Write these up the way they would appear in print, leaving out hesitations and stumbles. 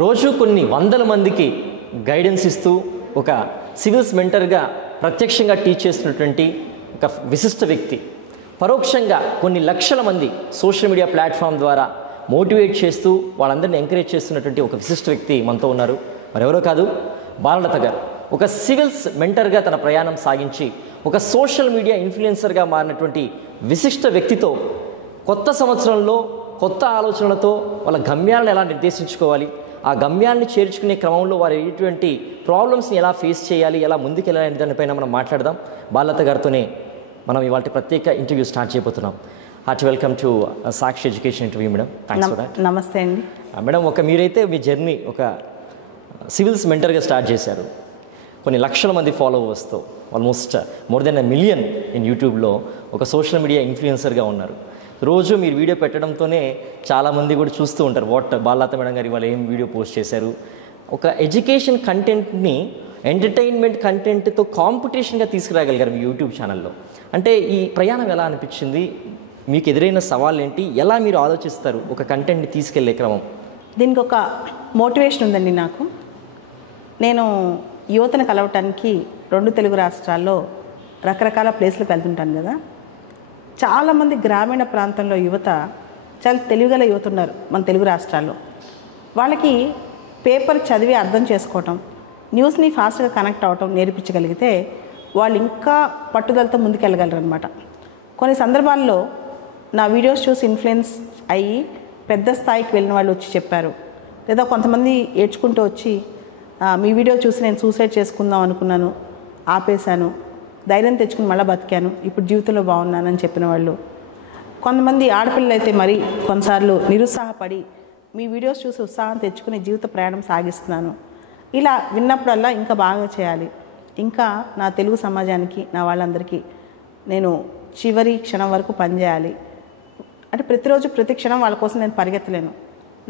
రోజు కొన్ని వందల మందికి గైడెన్స్ ఇస్తూ ఒక సివిల్స్ మెంటర్గా ప్రత్యక్షంగా టీచ్ చేస్తున్నటువంటి ఒక విశిష్ట వ్యక్తి, పరోక్షంగా కొన్ని లక్షల మంది సోషల్ మీడియా ప్లాట్ఫామ్ ద్వారా మోటివేట్ చేస్తూ వాళ్ళందరినీ ఎంకరేజ్ చేస్తున్నటువంటి ఒక విశిష్ట వ్యక్తి మనతో ఉన్నారు. మరెవరో కాదు, బాలలత గారు. ఒక సివిల్స్ మెంటర్గా తన ప్రయాణం సాగించి ఒక సోషల్ మీడియా ఇన్ఫ్లుయెన్సర్గా మారినటువంటి విశిష్ట వ్యక్తితో కొత్త సంవత్సరంలో కొత్త ఆలోచనలతో వాళ్ళ గమ్యాలను ఎలా నిర్దేశించుకోవాలి, ఆ గమ్యాన్ని చేర్చుకునే క్రమంలో వారు ఎటువంటి ప్రాబ్లమ్స్ని ఎలా ఫేస్ చేయాలి, ఎలా ముందుకెళ్ళాలి దానిపైన మనం మాట్లాడదాం. బాలలత గారితోనే మనం ఇవాళ ప్రత్యేక ఇంటర్వ్యూ స్టార్ట్ చేయబోతున్నాం. Hearty welcome to Sakshi education interview madam. Thanks for that. నమస్తే అండి మేడం. మీరైతే మీ జర్నీ ఒక సివిల్స్ మెంటర్గా స్టార్ట్ చేశారు. కొన్ని లక్షల మంది ఫాలోవర్స్తో, almost more than 1 million in యూట్యూబ్లో ఒక సోషల్ మీడియా ఇన్ఫ్లుయెన్సర్గా ఉన్నారు. రోజు మీరు వీడియో పెట్టడంతోనే చాలామంది కూడా చూస్తూ ఉంటారు, బాలలత మేడం గారు ఇవాళ ఏం వీడియో పోస్ట్ చేశారు. ఒక ఎడ్యుకేషన్ కంటెంట్ని ఎంటర్టైన్మెంట్ కంటెంట్తో కాంపిటీషన్గా తీసుకురాగలిగారు మీ యూట్యూబ్ ఛానల్లో. అంటే ఈ ప్రయాణం ఎలా అనిపించింది, మీకు ఎదురైన సవాళ్ళు ఏంటి, ఎలా మీరు ఆలోచిస్తారు ఒక కంటెంట్ని తీసుకెళ్లే క్రమం? దీనికి ఒక మోటివేషన్ ఉందండి నాకు. నేను యువతను కలవటానికి 2 తెలుగు రాష్ట్రాల్లో రకరకాల ప్లేస్లకు వెళ్తుంటాను కదా. చాలామంది గ్రామీణ ప్రాంతంలో యువత, చాలా తెలివిగల యువత ఉన్నారు మన తెలుగు రాష్ట్రాల్లో. వాళ్ళకి పేపర్ చదివి అర్థం చేసుకోవటం, న్యూస్ని ఫాస్ట్గా కనెక్ట్ అవ్వటం నేర్పించగలిగితే వాళ్ళు ఇంకా పట్టుదలతో ముందుకెళ్ళగలరు అనమాట. కొన్ని సందర్భాల్లో నా వీడియోస్ చూసి ఇన్ఫ్లుయెన్స్ అయ్యి పెద్ద స్థాయికి వెళ్ళిన వాళ్ళు వచ్చి చెప్పారు. లేదా కొంతమంది ఏడ్చుకుంటూ వచ్చి మీ వీడియో చూసి నేను సూసైడ్ చేసుకుందాం అనుకున్నాను, ఆపేశాను, ధైర్యం తెచ్చుకుని మళ్ళీ బతికాను, ఇప్పుడు జీవితంలో బాగున్నానని చెప్పిన వాళ్ళు. కొంతమంది ఆడపిల్లలు అయితే మరి కొన్నిసార్లు నిరుత్సాహపడి మీ వీడియోస్ చూసి ఉత్సాహం తెచ్చుకుని జీవిత ప్రయాణం సాగిస్తున్నాను. ఇలా విన్నప్పుడల్లా ఇంకా బాగా చేయాలి, ఇంకా నా తెలుగు సమాజానికి, నా వాళ్ళందరికీ నేను చివరి క్షణం వరకు పనిచేయాలి. అంటే ప్రతిరోజు ప్రతి క్షణం వాళ్ళ కోసం నేను పరిగెత్తలేను.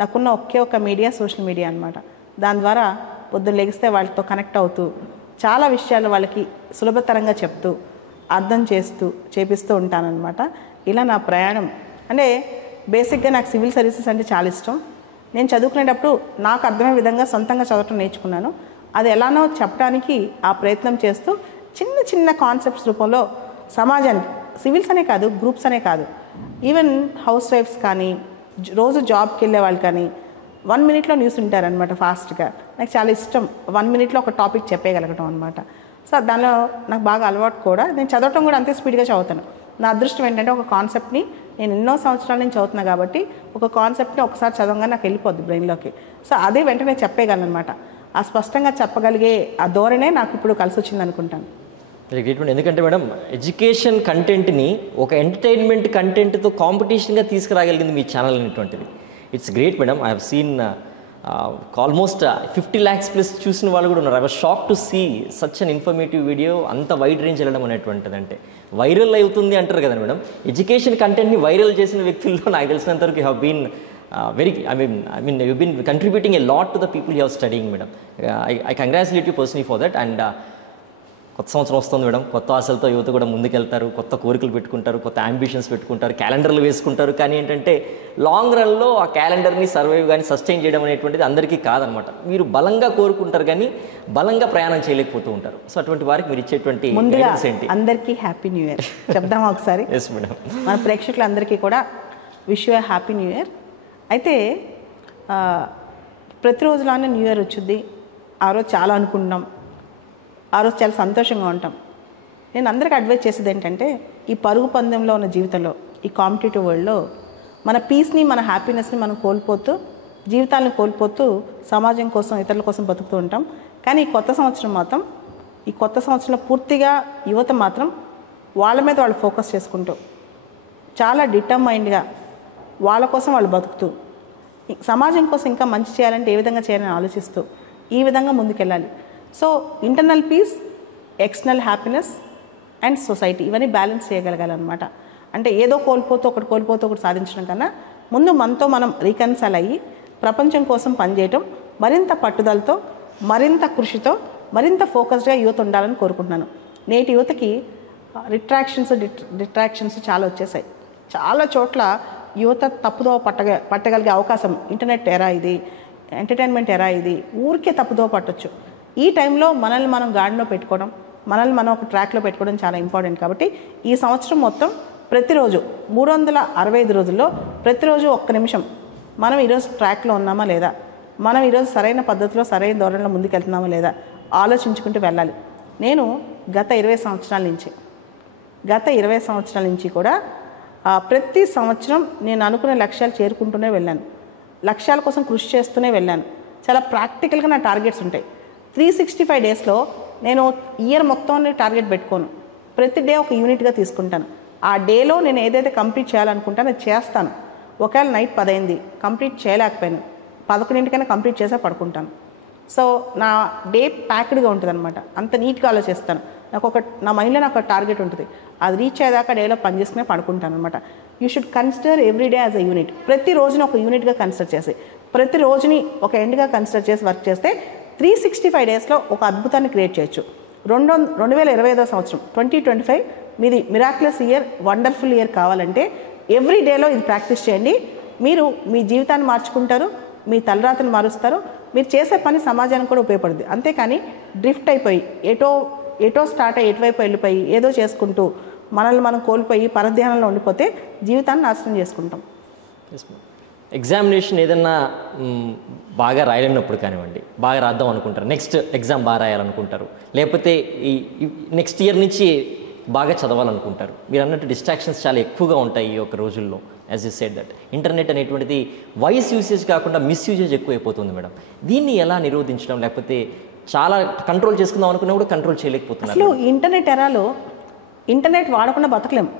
నాకున్న ఒకే ఒక మీడియా సోషల్ మీడియా అనమాట. దాని ద్వారా పొద్దున్న లెగిస్తే వాళ్ళతో కనెక్ట్ అవుతూ చాలా విషయాలు వాళ్ళకి సులభతరంగా చెప్తూ అర్థం చేస్తూ చేపిస్తూ ఉంటానన్నమాట. ఇలా నా ప్రయాణం. అంటే బేసిక్గా నాకు సివిల్ సర్వీసెస్ అంటే చాలా ఇష్టం. నేను చదువుకునేటప్పుడు నాకు అర్థమయ్యే విధంగా సొంతంగా చదవటం నేర్చుకున్నాను. అది ఎలానో చెప్పడానికి ఆ ప్రయత్నం చేస్తూ చిన్న చిన్న కాన్సెప్ట్స్ రూపంలో సమాజానికి, సివిల్స్ అనే కాదు, గ్రూప్స్ అనే కాదు, ఈవెన్ హౌస్ వైఫ్స్ కానీ, రోజు జాబ్కి వెళ్ళే వాళ్ళు కానీ 1 మినిట్లో న్యూస్ ఉంటారనమాట ఫాస్ట్గా. నాకు చాలా ఇష్టం 1 మినిట్లో ఒక టాపిక్ చెప్పేయగలగటం అనమాట. సో దానిలో నాకు బాగా అలవాటు కూడా. నేను చదవటం కూడా అంతే స్పీడ్గా చదువుతాను. నా అదృష్టం ఏంటంటే ఒక కాన్సెప్ట్ని నేను ఎన్నో సంవత్సరాల నుంచి చదువుతున్నా కాబట్టి ఒక కాన్సెప్ట్ని ఒకసారి చదవగానే నాకు వెళ్ళిపోద్ది బ్రెయిన్లోకి. సో అదే వెంటనే చెప్పేయగలను అనమాట. ఆ స్పష్టంగా చెప్పగలిగే ఆ ధోరణే నాకు ఇప్పుడు కలిసి వచ్చింది అనుకుంటాను. ఎందుకంటే మేడం, ఎడ్యుకేషన్ కంటెంట్ని ఒక ఎంటర్టైన్మెంట్ కంటెంట్తో కాంపిటీషన్గా తీసుకురాగలిగింది మీ ఛానల్ అనేటువంటిది. It's great madam. I have seen almost 50 lakhs plus చూసిన వాళ్ళు కూడా ఉన్నారు. I was shock to see such an informative video అంత వైడ్ రేంజ్ వెళ్ళడం అనేటువంటిది. అంటే వైరల్ అవుతుంది అంటారు కదా మేడం, ఎడ్యుకేషన్ కంటెంట్ని వైరల్ చేసిన వ్యక్తుల్లో నాకు తెలిసినంతవరకు you have been you been contributing a lot to the people you have studying madam. I congratulate you personally for that. And కొత్త సంవత్సరం వస్తుంది మేడం, కొత్త ఆశలతో యువత కూడా ముందుకెళ్తారు, కొత్త కోరికలు పెట్టుకుంటారు, కొత్త అంబిషన్స్ పెట్టుకుంటారు, క్యాలెండర్లు వేసుకుంటారు. కానీ ఏంటంటే లాంగ్ రన్లో ఆ క్యాలెండర్ని సర్వైవ్ కానీ సస్టైన్ చేయడం అనేటువంటిది అందరికీ కాదనమాట. మీరు బలంగా కోరుకుంటారు కానీ బలంగా ప్రయాణం చేయలేకపోతూ ఉంటారు. సో అటువంటి వారికి మీరు ఇచ్చేటువంటి గైడెన్స్ ఏంటి? అందరికీ హ్యాపీ న్యూ ఇయర్ చెప్దామా ఒకసారి? Yes madam. మన ప్రేక్షకులందరికీ కూడా wish you happy new year. అయితే ప్రతిరోజులానే న్యూ ఇయర్ వచ్చుద్ది. ఆ రోజు చాలా అనుకుంటున్నాం, ఆ రోజు చాలా సంతోషంగా ఉంటాం. నేను అందరికీ అడ్వైజ్ చేసేది ఏంటంటే, ఈ పరుగు పందెంలో ఉన్న జీవితంలో, ఈ కాంపిటేటివ్ వరల్డ్లో మన పీస్ని, మన హ్యాపీనెస్ని మనం కోల్పోతూ, జీవితాలను కోల్పోతూ సమాజం కోసం, ఇతరుల కోసం బతుకుతూ ఉంటాం. కానీ ఈ కొత్త సంవత్సరంలో పూర్తిగా యువత మాత్రం వాళ్ళ మీద వాళ్ళు ఫోకస్ చేసుకుంటూ, చాలా డిటర్మైండ్గా వాళ్ళ కోసం వాళ్ళు బతుకుతూ, సమాజం కోసం ఇంకా మంచి చేయాలంటే ఏ విధంగా చేయాలని ఆలోచిస్తూ ఈ విధంగా ముందుకెళ్ళాలి. So internal piece, external happiness and society, ఇవన్నీ బ్యాలెన్స్ చేయగలగాలన్నమాట. అంటే ఏదో కోల్పోతూ ఒకటి సాధించడం కన్నా ముందు మనతో మనం రీకన్సైల్ అయ్యి ప్రపంచం కోసం పనిచేయటం, మరింత పట్టుదలతో, మరింత కృషితో, మరింత ఫోకస్డ్గా యువత ఉండాలని కోరుకుంటున్నాను. నేటి యువతకి డిస్ట్రాక్షన్స్ చాలా వచ్చేసాయి. చాలా చోట్ల యువత తప్పుదో పట్టగలిగే అవకాశం, ఇంటర్నెట్ ఎరా ఇది, ఎంటర్టైన్మెంట్ ఎరా ఇది, ఊరికే తప్పుదో పట్టొచ్చు. ఈ టైంలో మనల్ని మనం గాడిలో పెట్టుకోవడం, మనల్ని మనం ఒక ట్రాక్లో పెట్టుకోవడం చాలా ఇంపార్టెంట్. కాబట్టి ఈ సంవత్సరం మొత్తం ప్రతిరోజు 365 రోజుల్లో ప్రతిరోజు 1 నిమిషం మనం ఈరోజు ట్రాక్లో ఉన్నామా లేదా, మనం ఈరోజు సరైన పద్ధతిలో సరైన ధోరణిలో ముందుకెళ్తున్నామా లేదా ఆలోచించుకుంటూ వెళ్ళాలి. నేను గత 20 సంవత్సరాల నుంచి కూడా ప్రతి సంవత్సరం నేను అనుకునే లక్ష్యాలు చేరుకుంటూనే వెళ్ళాను. లక్ష్యాల కోసం కృషి చేస్తూనే వెళ్ళాను. చాలా ప్రాక్టికల్గా నా టార్గెట్స్ ఉంటాయి. 365 డేస్లో నేను ఇయర్ మొత్తం టార్గెట్ పెట్టుకోను. ప్రతి డే ఒక యూనిట్గా తీసుకుంటాను. ఆ డేలో నేను ఏదైతే కంప్లీట్ చేయాలనుకుంటానో అది చేస్తాను. ఒకవేళ నైట్ 10 అయింది కంప్లీట్ చేయలేకపోయాను, 11 కంప్లీట్ చేసా పడుకుంటాను. సో నా డే ప్యాక్డ్గా ఉంటుంది అనమాట. అంత నీట్గా ఆలోచిస్తాను. నా మైండ్లో నాకు ఒక టార్గెట్ ఉంటుంది, అది రీచ్ అయ్యేదాకా డేలో పని చేసుకునే పడుకుంటాను అనమాట. You should consider every day as a unit. ప్రతి రోజుని ఒక యూనిట్గా కన్సిడర్ చేసి, ప్రతి రోజుని ఒక ఎండ్గా కన్సిడర్ చేసి వర్క్ చేస్తే 365 డేస్లో ఒక అద్భుతాన్ని క్రియేట్ చేయొచ్చు. 2025 సంవత్సరం 2025 మీది మిరాక్యులస్ ఇయర్, వండర్ఫుల్ ఇయర్ కావాలంటే ఎవ్రీ డేలో ఇది ప్రాక్టీస్ చేయండి. మీరు మీ జీవితాన్ని మార్చుకుంటారు, మీ తలరాతను మారుస్తారు, మీరు చేసే పని సమాజానికి కూడా ఉపయోగపడుతుంది. అంతేకాని డ్రిఫ్ట్ అయిపోయి ఎటో స్టార్ట్ అయ్యి ఎటువైపు వెళ్ళిపోయి ఏదో చేసుకుంటూ మనల్ని మనం కోల్పోయి పరధ్యానంలో ఉండిపోతే జీవితాన్ని నాశనం చేసుకుంటాం. ఎగ్జామినేషన్ ఏదన్నా బాగా రాయలేనప్పుడు కానివ్వండి, బాగా రాద్దాం అనుకుంటారు, నెక్స్ట్ ఎగ్జామ్ బాగా రాయాలనుకుంటారు, లేకపోతే ఈ నెక్స్ట్ ఇయర్ నుంచి బాగా చదవాలనుకుంటారు. మీరు అన్నట్టు డిస్ట్రాక్షన్స్ చాలా ఎక్కువగా ఉంటాయి ఈ ఒక రోజుల్లో. As you said that internet అనేటువంటిది వాయిస్ యూసేజ్ కాకుండా మిస్యూజేజ్ ఎక్కువైపోతుంది మేడం. దీన్ని ఎలా నిరోధించడం, లేకపోతే చాలా కంట్రోల్ చేసుకుందాం అనుకున్నా కూడా కంట్రోల్ చేయలేకపోతున్నారు. అసలు ఇంటర్నెట్ ఎరాలో ఇంటర్నెట్ వాడకుండా బతకలేము.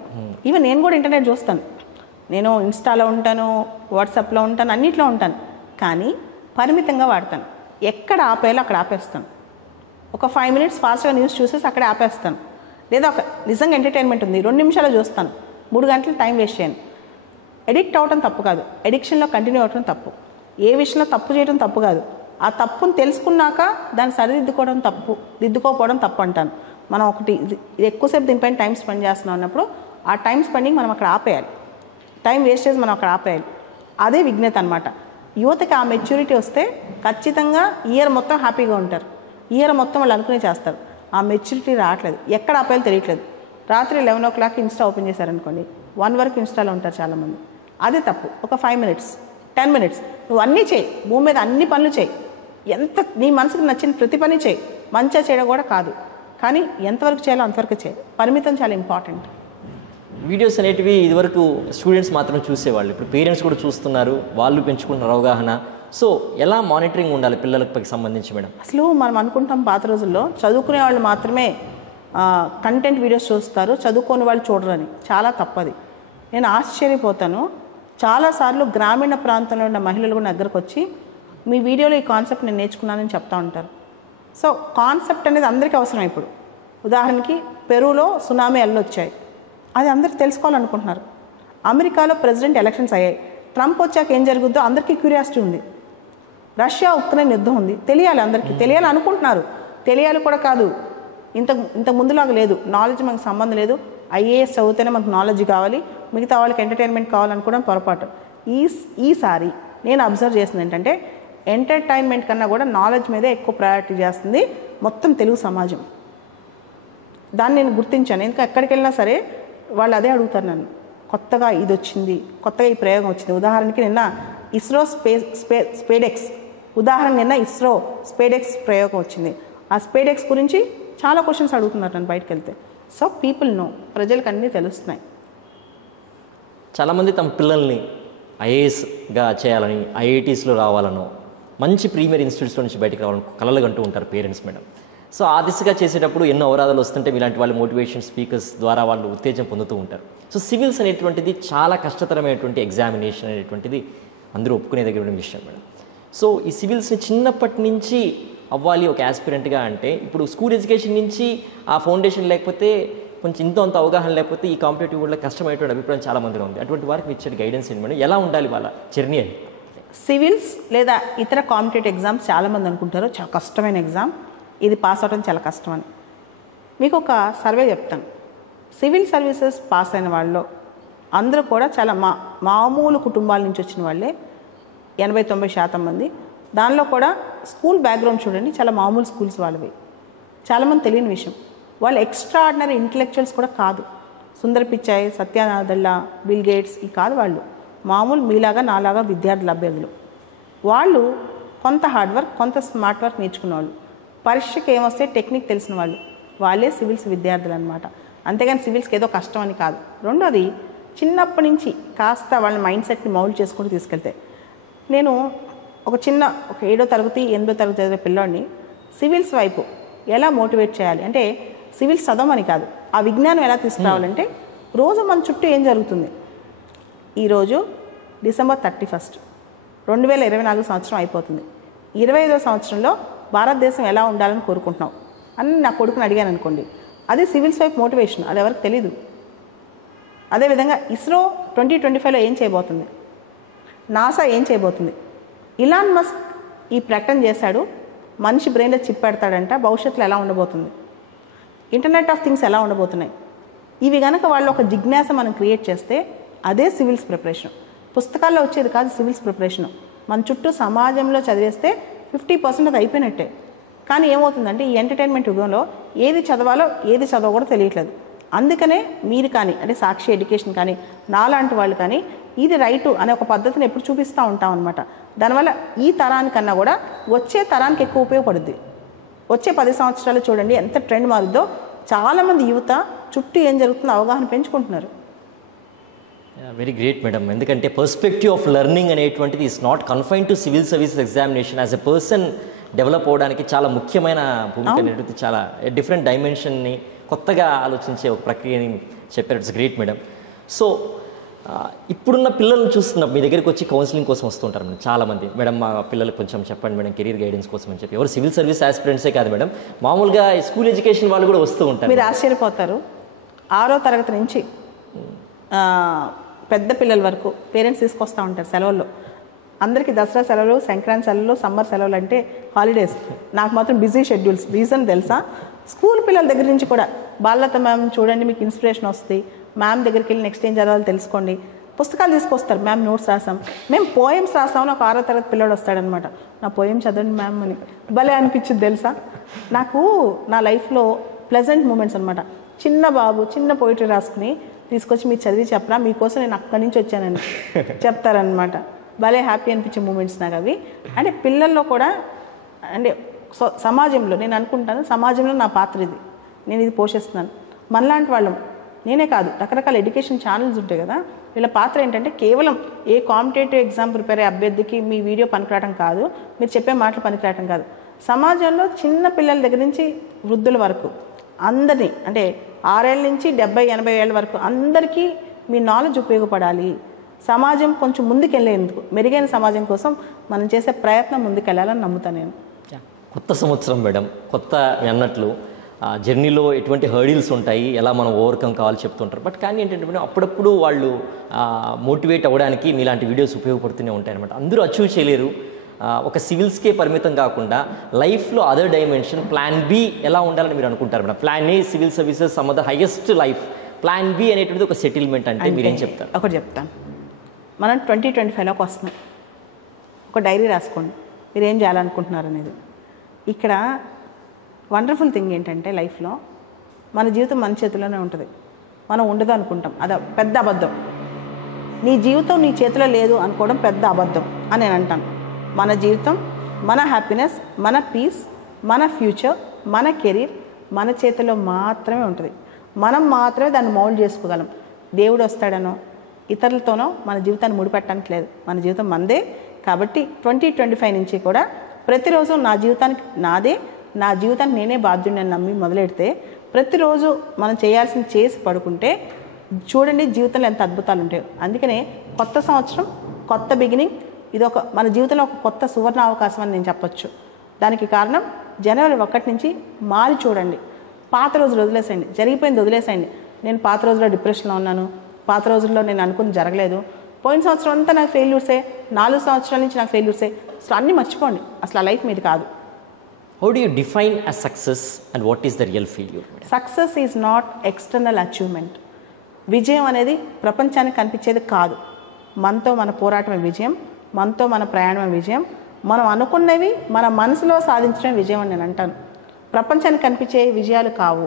ఈవెన్ నేను కూడా ఇంటర్నెట్ చూస్తాను. నేను ఇన్స్టాలో ఉంటాను, వాట్సాప్లో ఉంటాను, అన్నిట్లో ఉంటాను. కానీ పరిమితంగా వాడతాను. ఎక్కడ ఆపేయాలో అక్కడ ఆపేస్తాను. ఒక 5 మినిట్స్ ఫాస్ట్గా న్యూస్ చూసేసి అక్కడే ఆపేస్తాను. లేదా ఒక నిజంగా ఎంటర్టైన్మెంట్ ఉంది 2 నిమిషాలు చూస్తాను, 3 గంటలు టైం వేస్ట్ చేయను. ఎడిక్ట్ అవడం తప్పు కాదు, ఎడిక్షన్లో కంటిన్యూ అవ్వడం తప్పు. ఏ విషయంలో తప్పు చేయడం తప్పు కాదు, ఆ తప్పును తెలుసుకున్నాక దాన్ని దిద్దుకోకపోవడం తప్పు అంటాను. మనం ఒకటి ఎక్కువసేపు దీనిపైన టైం స్పెండ్ చేస్తున్నాం అన్నప్పుడు ఆ టైం స్పెండింగ్ మనం అక్కడ ఆపేయాలి, టైం వేస్టేజ్ మనం అక్కడ ఆపేయాలి. అదే విజ్ఞత అనమాట. యువతకి ఆ మెచ్యూరిటీ వస్తే ఖచ్చితంగా ఇయర్ మొత్తం హ్యాపీగా ఉంటారు, ఇయర్ మొత్తం వాళ్ళు అనుకునే చేస్తారు. ఆ మెచ్యూరిటీ రావట్లేదు, ఎక్కడ ఆపేయాలో తెలియట్లేదు. రాత్రి 11 o'clock ఇన్స్టా ఓపెన్ చేశారనుకోండి, 1 వరకు ఇన్స్టాలో ఉంటారు చాలామంది. అదే తప్పు. ఒక 5 మినిట్స్ 10 మినిట్స్ నువ్వు అన్నీ చేయి, భూమి మీద అన్ని పనులు చేయి, ఎంత నీ మనసుకు నచ్చిన ప్రతి పని చేయి. మంచిగా చేయడం కూడా కాదు, కానీ ఎంతవరకు చేయాలో అంతవరకు చేయి. పరిమితం చాలా ఇంపార్టెంట్. వీడియోస్ అనేటివి ఇదివరకు స్టూడెంట్స్ మాత్రం చూసేవాళ్ళు, ఇప్పుడు పేరెంట్స్ కూడా చూస్తున్నారు, వాళ్ళు పెంచుకుంటున్నారు అవగాహన. సో ఎలా మానిటరింగ్ ఉండాలి పిల్లలకు సంబంధించి మేడం? అసలు మనం అనుకుంటాం పాత రోజుల్లో చదువుకునే వాళ్ళు మాత్రమే కంటెంట్ వీడియోస్ చూస్తారు, చదువుకోని వాళ్ళు చూడరని. చాలా తప్పది. నేను ఆశ్చర్యపోతాను, చాలాసార్లు గ్రామీణ ప్రాంతంలో ఉన్న మహిళలు కూడా దగ్గరకు వచ్చి మీ వీడియోలో ఈ కాన్సెప్ట్ నేను నేర్చుకున్నానని చెప్తా ఉంటారు. సో కాన్సెప్ట్ అనేది అందరికీ అవసరం. ఇప్పుడు ఉదాహరణకి పెరూలో సునామీ వచ్చాయి, అది అందరికీ తెలుసుకోవాలనుకుంటున్నారు. అమెరికాలో ప్రెసిడెంట్ ఎలక్షన్స్ అయ్యాయి, ట్రంప్ వచ్చాక ఏం జరుగుద్దో అందరికీ క్యూరియాసిటీ ఉంది. రష్యా ఉక్రెయిన్ యుద్ధం ఉంది, తెలియాలి, అందరికీ తెలియాలి అనుకుంటున్నారు. తెలియాలి కూడా కాదు, ఇంత ముందులాగా లేదు, నాలెడ్జ్ మనకు సంబంధం లేదు. ఐఏఎస్ చదివితేనే మనకు నాలెడ్జ్ కావాలి, మిగతా వాళ్ళకి ఎంటర్టైన్మెంట్ కావాలనుకోవడం పొరపాటు. ఈసారి నేను అబ్జర్వ్ చేసింది ఏంటంటే ఎంటర్టైన్మెంట్ కన్నా కూడా నాలెడ్జ్ మీదే ఎక్కువ ప్రయారిటీ చేస్తుంది మొత్తం తెలుగు సమాజం. దాన్ని నేను గుర్తించాను. ఎందుకంటే ఎక్కడికి వెళ్ళినా సరే వాళ్ళు అదే అడుగుతారు నన్ను, కొత్తగా ఇది వచ్చింది, కొత్తగా ఈ ప్రయోగం వచ్చింది. ఉదాహరణకి నిన్న ఇస్రో స్పేడెక్స్ ప్రయోగం వచ్చింది. ఆ స్పేడెక్స్ గురించి చాలా క్వశ్చన్స్ అడుగుతున్నారు నన్ను బయటకు వెళ్తే. సో పీపుల్ నో, ప్రజలకు అన్నీ తెలుస్తున్నాయి. చాలామంది తమ పిల్లల్ని ఐఏఎస్గా చేయాలని, ఐఐటీస్లో రావాలనో, మంచి ప్రీమియర్ ఇన్స్టిట్యూట్స్లో నుంచి బయటకు రావాలని కలలు కంటూ ఉంటారు పేరెంట్స్ మేడం. సో ఆ దిశగా చేసేటప్పుడు ఎన్నో అవరాధాలు వస్తుంటే ఇలాంటి వాళ్ళు మోటివేషన్ స్పీకర్స్ ద్వారా వాళ్ళు ఉత్తేజం పొందుతూ ఉంటారు. సో సివిల్స్ అనేటువంటిది చాలా కష్టతరమైనటువంటి ఎగ్జామినేషన్ అనేటువంటిది అందరూ ఒప్పుకునే దగ్గర విషయం మేడం. సో ఈ సివిల్స్ని చిన్నప్పటి నుంచి అవ్వాలి ఒక యాస్పిరెంట్గా అంటే, ఇప్పుడు స్కూల్ ఎడ్యుకేషన్ నుంచి ఆ ఫౌండేషన్ లేకపోతే, కొంచెం ఇంత అవగాహన లేకపోతే ఈ కాంపిటేటివ్ వల్ల కష్టమైనటువంటి అభిప్రాయం చాలా మందిలో ఉంది. అటువంటి వారికి ఇచ్చే గైడెన్స్ ఏంటి మేడం? ఎలా ఉండాలి వాళ్ళ జర్నీ అని? సివిల్స్ లేదా ఇతర కాంపిటేటివ్ ఎగ్జామ్స్ చాలామంది అనుకుంటారు చాలా కష్టమైన ఎగ్జామ్, ఇది పాస్ అవడం చాలా కష్టం అని. మీకు ఒక సర్వే చెప్తాను. సివిల్ సర్వీసెస్ పాస్ అయిన వాళ్ళు అందరూ కూడా చాలా మామూలు కుటుంబాల నుంచి వచ్చిన వాళ్ళే 80-90% మంది. దానిలో కూడా స్కూల్ బ్యాక్గ్రౌండ్ చూడండి, చాలా మామూలు స్కూల్స్ వాళ్ళవి. చాలామంది తెలియని విషయం, వాళ్ళు ఎక్స్ట్రా ఆర్డినరీ ఇంటలెక్చువల్స్ కూడా కాదు. సుందర్ పిచాయ్, సత్యానాదల్లా, బిల్ గేట్స్ ఈ కాదు వాళ్ళు. మామూలు మీలాగా నాలాగా విద్యార్థుల అభ్యర్థులు. వాళ్ళు కొంత హార్డ్ వర్క్, కొంత స్మార్ట్ వర్క్ నేర్చుకున్న వాళ్ళు, పరీక్షకి ఏమొస్తే టెక్నిక్ తెలిసిన వాళ్ళు, వాళ్ళే సివిల్స్ విద్యార్థులు అనమాట. అంతేగాని సివిల్స్కి ఏదో కష్టం అని కాదు. రెండోది, చిన్నప్పటి నుంచి కాస్త వాళ్ళ మైండ్ సెట్ని మౌల్డ్ చేసుకుంటూ తీసుకెళ్తే, నేను ఒక 7వ తరగతి 8వ తరగతి చదివే పిల్లోడిని సివిల్స్ వైపు ఎలా మోటివేట్ చేయాలి అంటే, సివిల్స్ చదవమని కాదు, ఆ విజ్ఞానం ఎలా తీసుకురావాలంటే, రోజు మన చుట్టూ ఏం జరుగుతుంది. ఈరోజు డిసెంబర్ 31, 2024 సంవత్సరం అయిపోతుంది. 25వ సంవత్సరంలో భారతదేశం ఎలా ఉండాలని కోరుకుంటున్నాం అని నా కొడుకుని అడిగాను అనుకోండి, అది సివిల్స్ వైపు మోటివేషన్. అది ఎవరికి తెలీదు. అదేవిధంగా ఇస్రో 2025లో ఏం చేయబోతుంది, నాసా ఏం చేయబోతుంది, ఇలాన్ మస్క్ ఈ ప్రకటన చేశాడు, మనిషి బ్రెయిన్లో చిప్ పెడతాడంట, భవిష్యత్తులో ఎలా ఉండబోతుంది, ఇంటర్నెట్ ఆఫ్ థింగ్స్ ఎలా ఉండబోతున్నాయి. ఇవి కనుక వాళ్ళు ఒక జిజ్ఞాస మనం క్రియేట్ చేస్తే అదే సివిల్స్ ప్రిపరేషన్. పుస్తకాల్లో వచ్చేది కాదు సివిల్స్ ప్రిపరేషన్. మన చుట్టూ సమాజంలో చదివేస్తే 50% అది అయిపోయినట్టే. కానీ ఏమవుతుందంటే, ఈ ఎంటర్టైన్మెంట్ యుగంలో ఏది చదవాలో ఏది చదవకూడదో తెలియట్లేదు. అందుకనే మీరు కానీ, అంటే సాక్షి ఎడ్యుకేషన్ కానీ, నాలాంటి వాళ్ళు కానీ, ఇది రైటు అనే ఒక పద్ధతిని ఎప్పుడు చూపిస్తూ ఉంటాం అనమాట. దానివల్ల ఈ తరానికన్నా కూడా వచ్చే తరానికి ఎక్కువ ఉపయోగపడుద్ది. వచ్చే 10 సంవత్సరాలు చూడండి ఎంత ట్రెండ్ మారుద్దో. చాలామంది యువత చుట్టూ ఏం జరుగుతుందో అవగాహన పెంచుకుంటున్నారు. Very great madam. ఎందుకంటే పర్స్పెక్టివ్ ఆఫ్ లెర్నింగ్ అనేటువంటిది is not confine to civil services examination. As a person develop అవ్వడానికి చాలా ముఖ్యమైన భూమిక అనేది, చాలా డిఫరెంట్ డైమెన్షన్ని కొత్తగా ఆలోచించే ఒక ప్రక్రియని చెప్పారు. It's great madam. సో ఇప్పుడున్న పిల్లల్ని చూస్తున్నప్పుడు మీ దగ్గరికి వచ్చి కౌన్సిలింగ్ కోసం వస్తుంటారు మేడం చాలామంది. మేడం మా పిల్లలకు కొంచెం చెప్పండి మేడం కెరీర్ గైడెన్స్ కోసం అని చెప్పి. ఎవరు సివిల్ సర్వీస్ ఆస్పిరెంట్సే కాదు మేడం, మామూలుగా స్కూల్ ఎడ్యుకేషన్ వాళ్ళు కూడా వస్తూ ఉంటారు. మీరు ఆశ్చర్యపోతారు, 6వ తరగతి నుంచి పెద్ద పిల్లల వరకు పేరెంట్స్ తీసుకొస్తూ ఉంటారు సెలవుల్లో. అందరికీ దసరా సెలవులు, సంక్రాంతి సెలవులు, సమ్మర్ సెలవులు అంటే హాలిడేస్. నాకు మాత్రం బిజీ షెడ్యూల్స్. రీజన్ తెలుసా? స్కూల్ పిల్లల దగ్గర నుంచి కూడా బాలలత మ్యామ్ చూడండి మీకు ఇన్స్పిరేషన్ వస్తుంది, మ్యామ్ దగ్గరికి వెళ్ళి నెక్స్ట్ ఏం చదవాలో తెలుసుకోండి, పుస్తకాలు తీసుకొస్తారు. మ్యామ్ నోట్స్ రాసాం, మేము పోయమ్స్ రాసామని ఒక 6వ తరగతి పిల్లడు వస్తాడనమాట. నా పోయం చదవండి మ్యామ్ అని. భలే అనిపించింది తెలుసా. నాకు నా లైఫ్లో ప్లెజెంట్ మూమెంట్స్ అనమాట. చిన్న బాబు చిన్న పోయిటరీ రాసుకుని తీసుకొచ్చి మీరు చదివి చెప్పరా, మీకోసం నేను అక్కడి నుంచి వచ్చానని చెప్తారనమాట. భలే హ్యాపీ అనిపించే మూమెంట్స్ నాకు అవి. అంటే పిల్లల్లో కూడా, అంటే సమాజంలో నేను అనుకుంటాను, సమాజంలో నా పాత్ర ఇది, నేను ఇది పోషిస్తున్నాను. మనలాంటి వాళ్ళం, నేనే కాదు, రకరకాల ఎడ్యుకేషన్ ఛానల్స్ ఉంటాయి కదా, వీళ్ళ పాత్ర ఏంటంటే కేవలం ఏ కాంపిటేటివ్ ఎగ్జామ్ ప్రిపేర్ అయ్యే అభ్యర్థికి మీ వీడియో పనికిరావడం కాదు, మీరు చెప్పే మాటలు పనికిరావడం కాదు, సమాజంలో చిన్న పిల్లల దగ్గర నుంచి వృద్ధుల వరకు అందరినీ, అంటే 6 ఏళ్ళ నుంచి 70-80 ఏళ్ళ వరకు అందరికీ మీ నాలెడ్జ్ ఉపయోగపడాలి. సమాజం కొంచెం ముందుకెళ్ళేందుకు, మెరుగైన సమాజం కోసం మనం చేసే ప్రయత్నం ముందుకెళ్ళాలని నమ్ముతాను నేను. కొత్త సంవత్సరం మేడం, కొత్త అన్నట్లు జర్నీలో ఎటువంటి హర్డిల్స్ ఉంటాయి, ఎలా మనం ఓవర్కమ్ కావాలి చెప్తుంటారు. బట్ కానీ ఏంటంటే మేడం, అప్పుడప్పుడు వాళ్ళు మోటివేట్ అవ్వడానికి మీలాంటి వీడియోస్ ఉపయోగపడుతూనే ఉంటాయి అనమాట. అందరూ అచీవ్ చేయలేరు. ఒక సివిల్స్కే పరిమితం కాకుండా లైఫ్లో అదర్ డైమెన్షన్ ప్లాన్ బి ఎలా ఉండాలని మీరు అనుకుంటారు మేడం? Plan A civil services some of the highest life, plan B అనేటువంటిది ఒక సెటిల్మెంట్. అంటే మీరేం చెప్తారు? ఒకటి చెప్తాను, మనం 2025లోకి వస్తున్నాం. ఒక డైరీ రాసుకోండి మీరు ఏం చేయాలనుకుంటున్నారు అనేది. ఇక్కడ వండర్ఫుల్ థింగ్ ఏంటంటే, లైఫ్లో మన జీవితం మన చేతిలోనే ఉంటుంది, మనం ఉండదు అనుకుంటాం, అది పెద్ద అబద్ధం. నీ జీవితం నీ చేతిలో లేదు అనుకోవడం పెద్ద అబద్ధం అని నేను అంటాను. మన జీవితం, మన హ్యాపీనెస్, మన పీస్, మన ఫ్యూచర్, మన కెరీర్ మన చేతిలో మాత్రమే ఉంటుంది. మనం మాత్రమే దాన్ని మౌల్డ్ చేసుకోగలం. దేవుడు వస్తాడనో ఇతరులతోనో మన జీవితాన్ని ముడిపెట్టడానికి లేదు, మన జీవితం మనదే. కాబట్టి 2025 నుంచి కూడా ప్రతిరోజు నా జీవితానికి నాదే, నా జీవితానికి నేనే బాధ్యుడిని నమ్మి మొదలెడితే, ప్రతిరోజు మనం చేయాల్సింది చేసి పడుకుంటే చూడండి జీవితంలో ఎంత అద్భుతాలు ఉంటాయో. అందుకనే కొత్త సంవత్సరం, కొత్త బిగినింగ్, ఇది ఒక మన జీవితంలో ఒక కొత్త సువర్ణ అవకాశం అని నేను చెప్పొచ్చు. దానికి కారణం జనవరి 1 నుంచి మారి చూడండి. పాత రోజులు వదిలేసేయండి, జరిగిపోయింది వదిలేసేయండి. నేను పాత రోజుల్లో డిప్రెషన్లో ఉన్నాను, పాత రోజుల్లో నేను అనుకుంది జరగలేదు, పోయిన సంవత్సరం అంతా నాకు ఫెయిల్యూర్సే, 4 సంవత్సరాల నుంచి నాకు ఫెయిల్యూర్సే, అసలు అన్నీ మర్చిపోండి. అసలు ఆ లైఫ్ మీది కాదు. How do you define a success and what is the real failure? Success is not external achievement. విజయం అనేది ప్రపంచానికి కనిపించేది కాదు. మనతో మన పోరాటమే విజయం, మనతో మన ప్రయాణమే విజయం, మనం అనుకున్నవి మన మనసులో సాధించడం విజయం అని నేను అంటాను. ప్రపంచానికి కనిపించే విజయాలు కావు,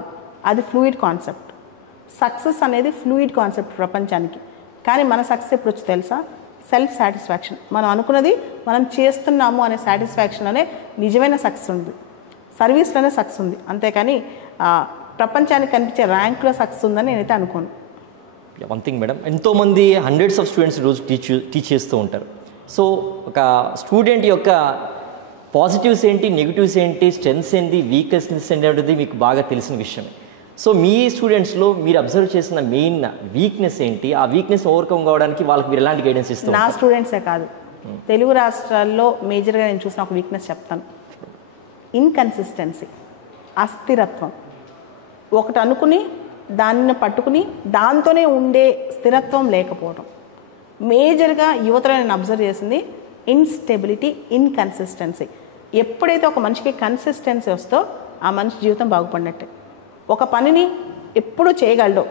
అది ఫ్లూయిడ్ కాన్సెప్ట్. సక్సెస్ అనేది ఫ్లూయిడ్ కాన్సెప్ట్ ప్రపంచానికి. కానీ మన సక్సెస్ ఎప్పుడు వచ్చి తెలుసా? Self satisfaction. మనం అనుకున్నది మనం చేస్తున్నాము అనే సాటిస్ఫాక్షన్లోనే నిజమైన సక్సెస్ ఉంది, సర్వీస్లోనే సక్సెస్ ఉంది. అంతేకాని ప్రపంచానికి కనిపించే ర్యాంక్లో సక్సెస్ ఉందని నేనైతే అనుకోను. వన్ థింగ్ మేడం, ఎంతోమంది హండ్రెడ్స్ ఆఫ్ స్టూడెంట్స్ రోజు టీచ్ చేస్తూ ఉంటారు. సో ఒక స్టూడెంట్ యొక్క పాజిటివ్స్ ఏంటి, నెగిటివ్స్ ఏంటి, స్ట్రెంగ్స్ ఏంటి, వీక్నెస్ ఏంటి అనేది మీకు బాగా తెలిసిన విషయమే. సో మీ స్టూడెంట్స్లో మీరు అబ్జర్వ్ చేసిన మెయిన్ వీక్నెస్ ఏంటి, ఆ వీక్నెస్ ఓవర్కమ్ కావడానికి వాళ్ళకి మీరు ఎలాంటి గైడెన్స్ ఇస్తారు? నా స్టూడెంట్సే కాదు, తెలుగు రాష్ట్రాల్లో మేజర్గా నేను చూసిన ఒక వీక్నెస్ చెప్తాను. ఇన్కన్సిస్టెన్సీ, అస్థిరత్వం. ఒకటి అనుకుని దాన్ని పట్టుకుని దాంతోనే ఉండే స్థిరత్వం లేకపోవడం. మేజర్గా యువతలో నేను అబ్జర్వ్ చేసింది ఇన్స్టెబిలిటీ, ఇన్కన్సిస్టెన్సీ. ఎప్పుడైతే ఒక మనిషికి కన్సిస్టెన్సీ వస్తో ఆ మనిషి జీవితం బాగుపడినట్టే. ఒక పనిని ఎప్పుడు చేయగలడో,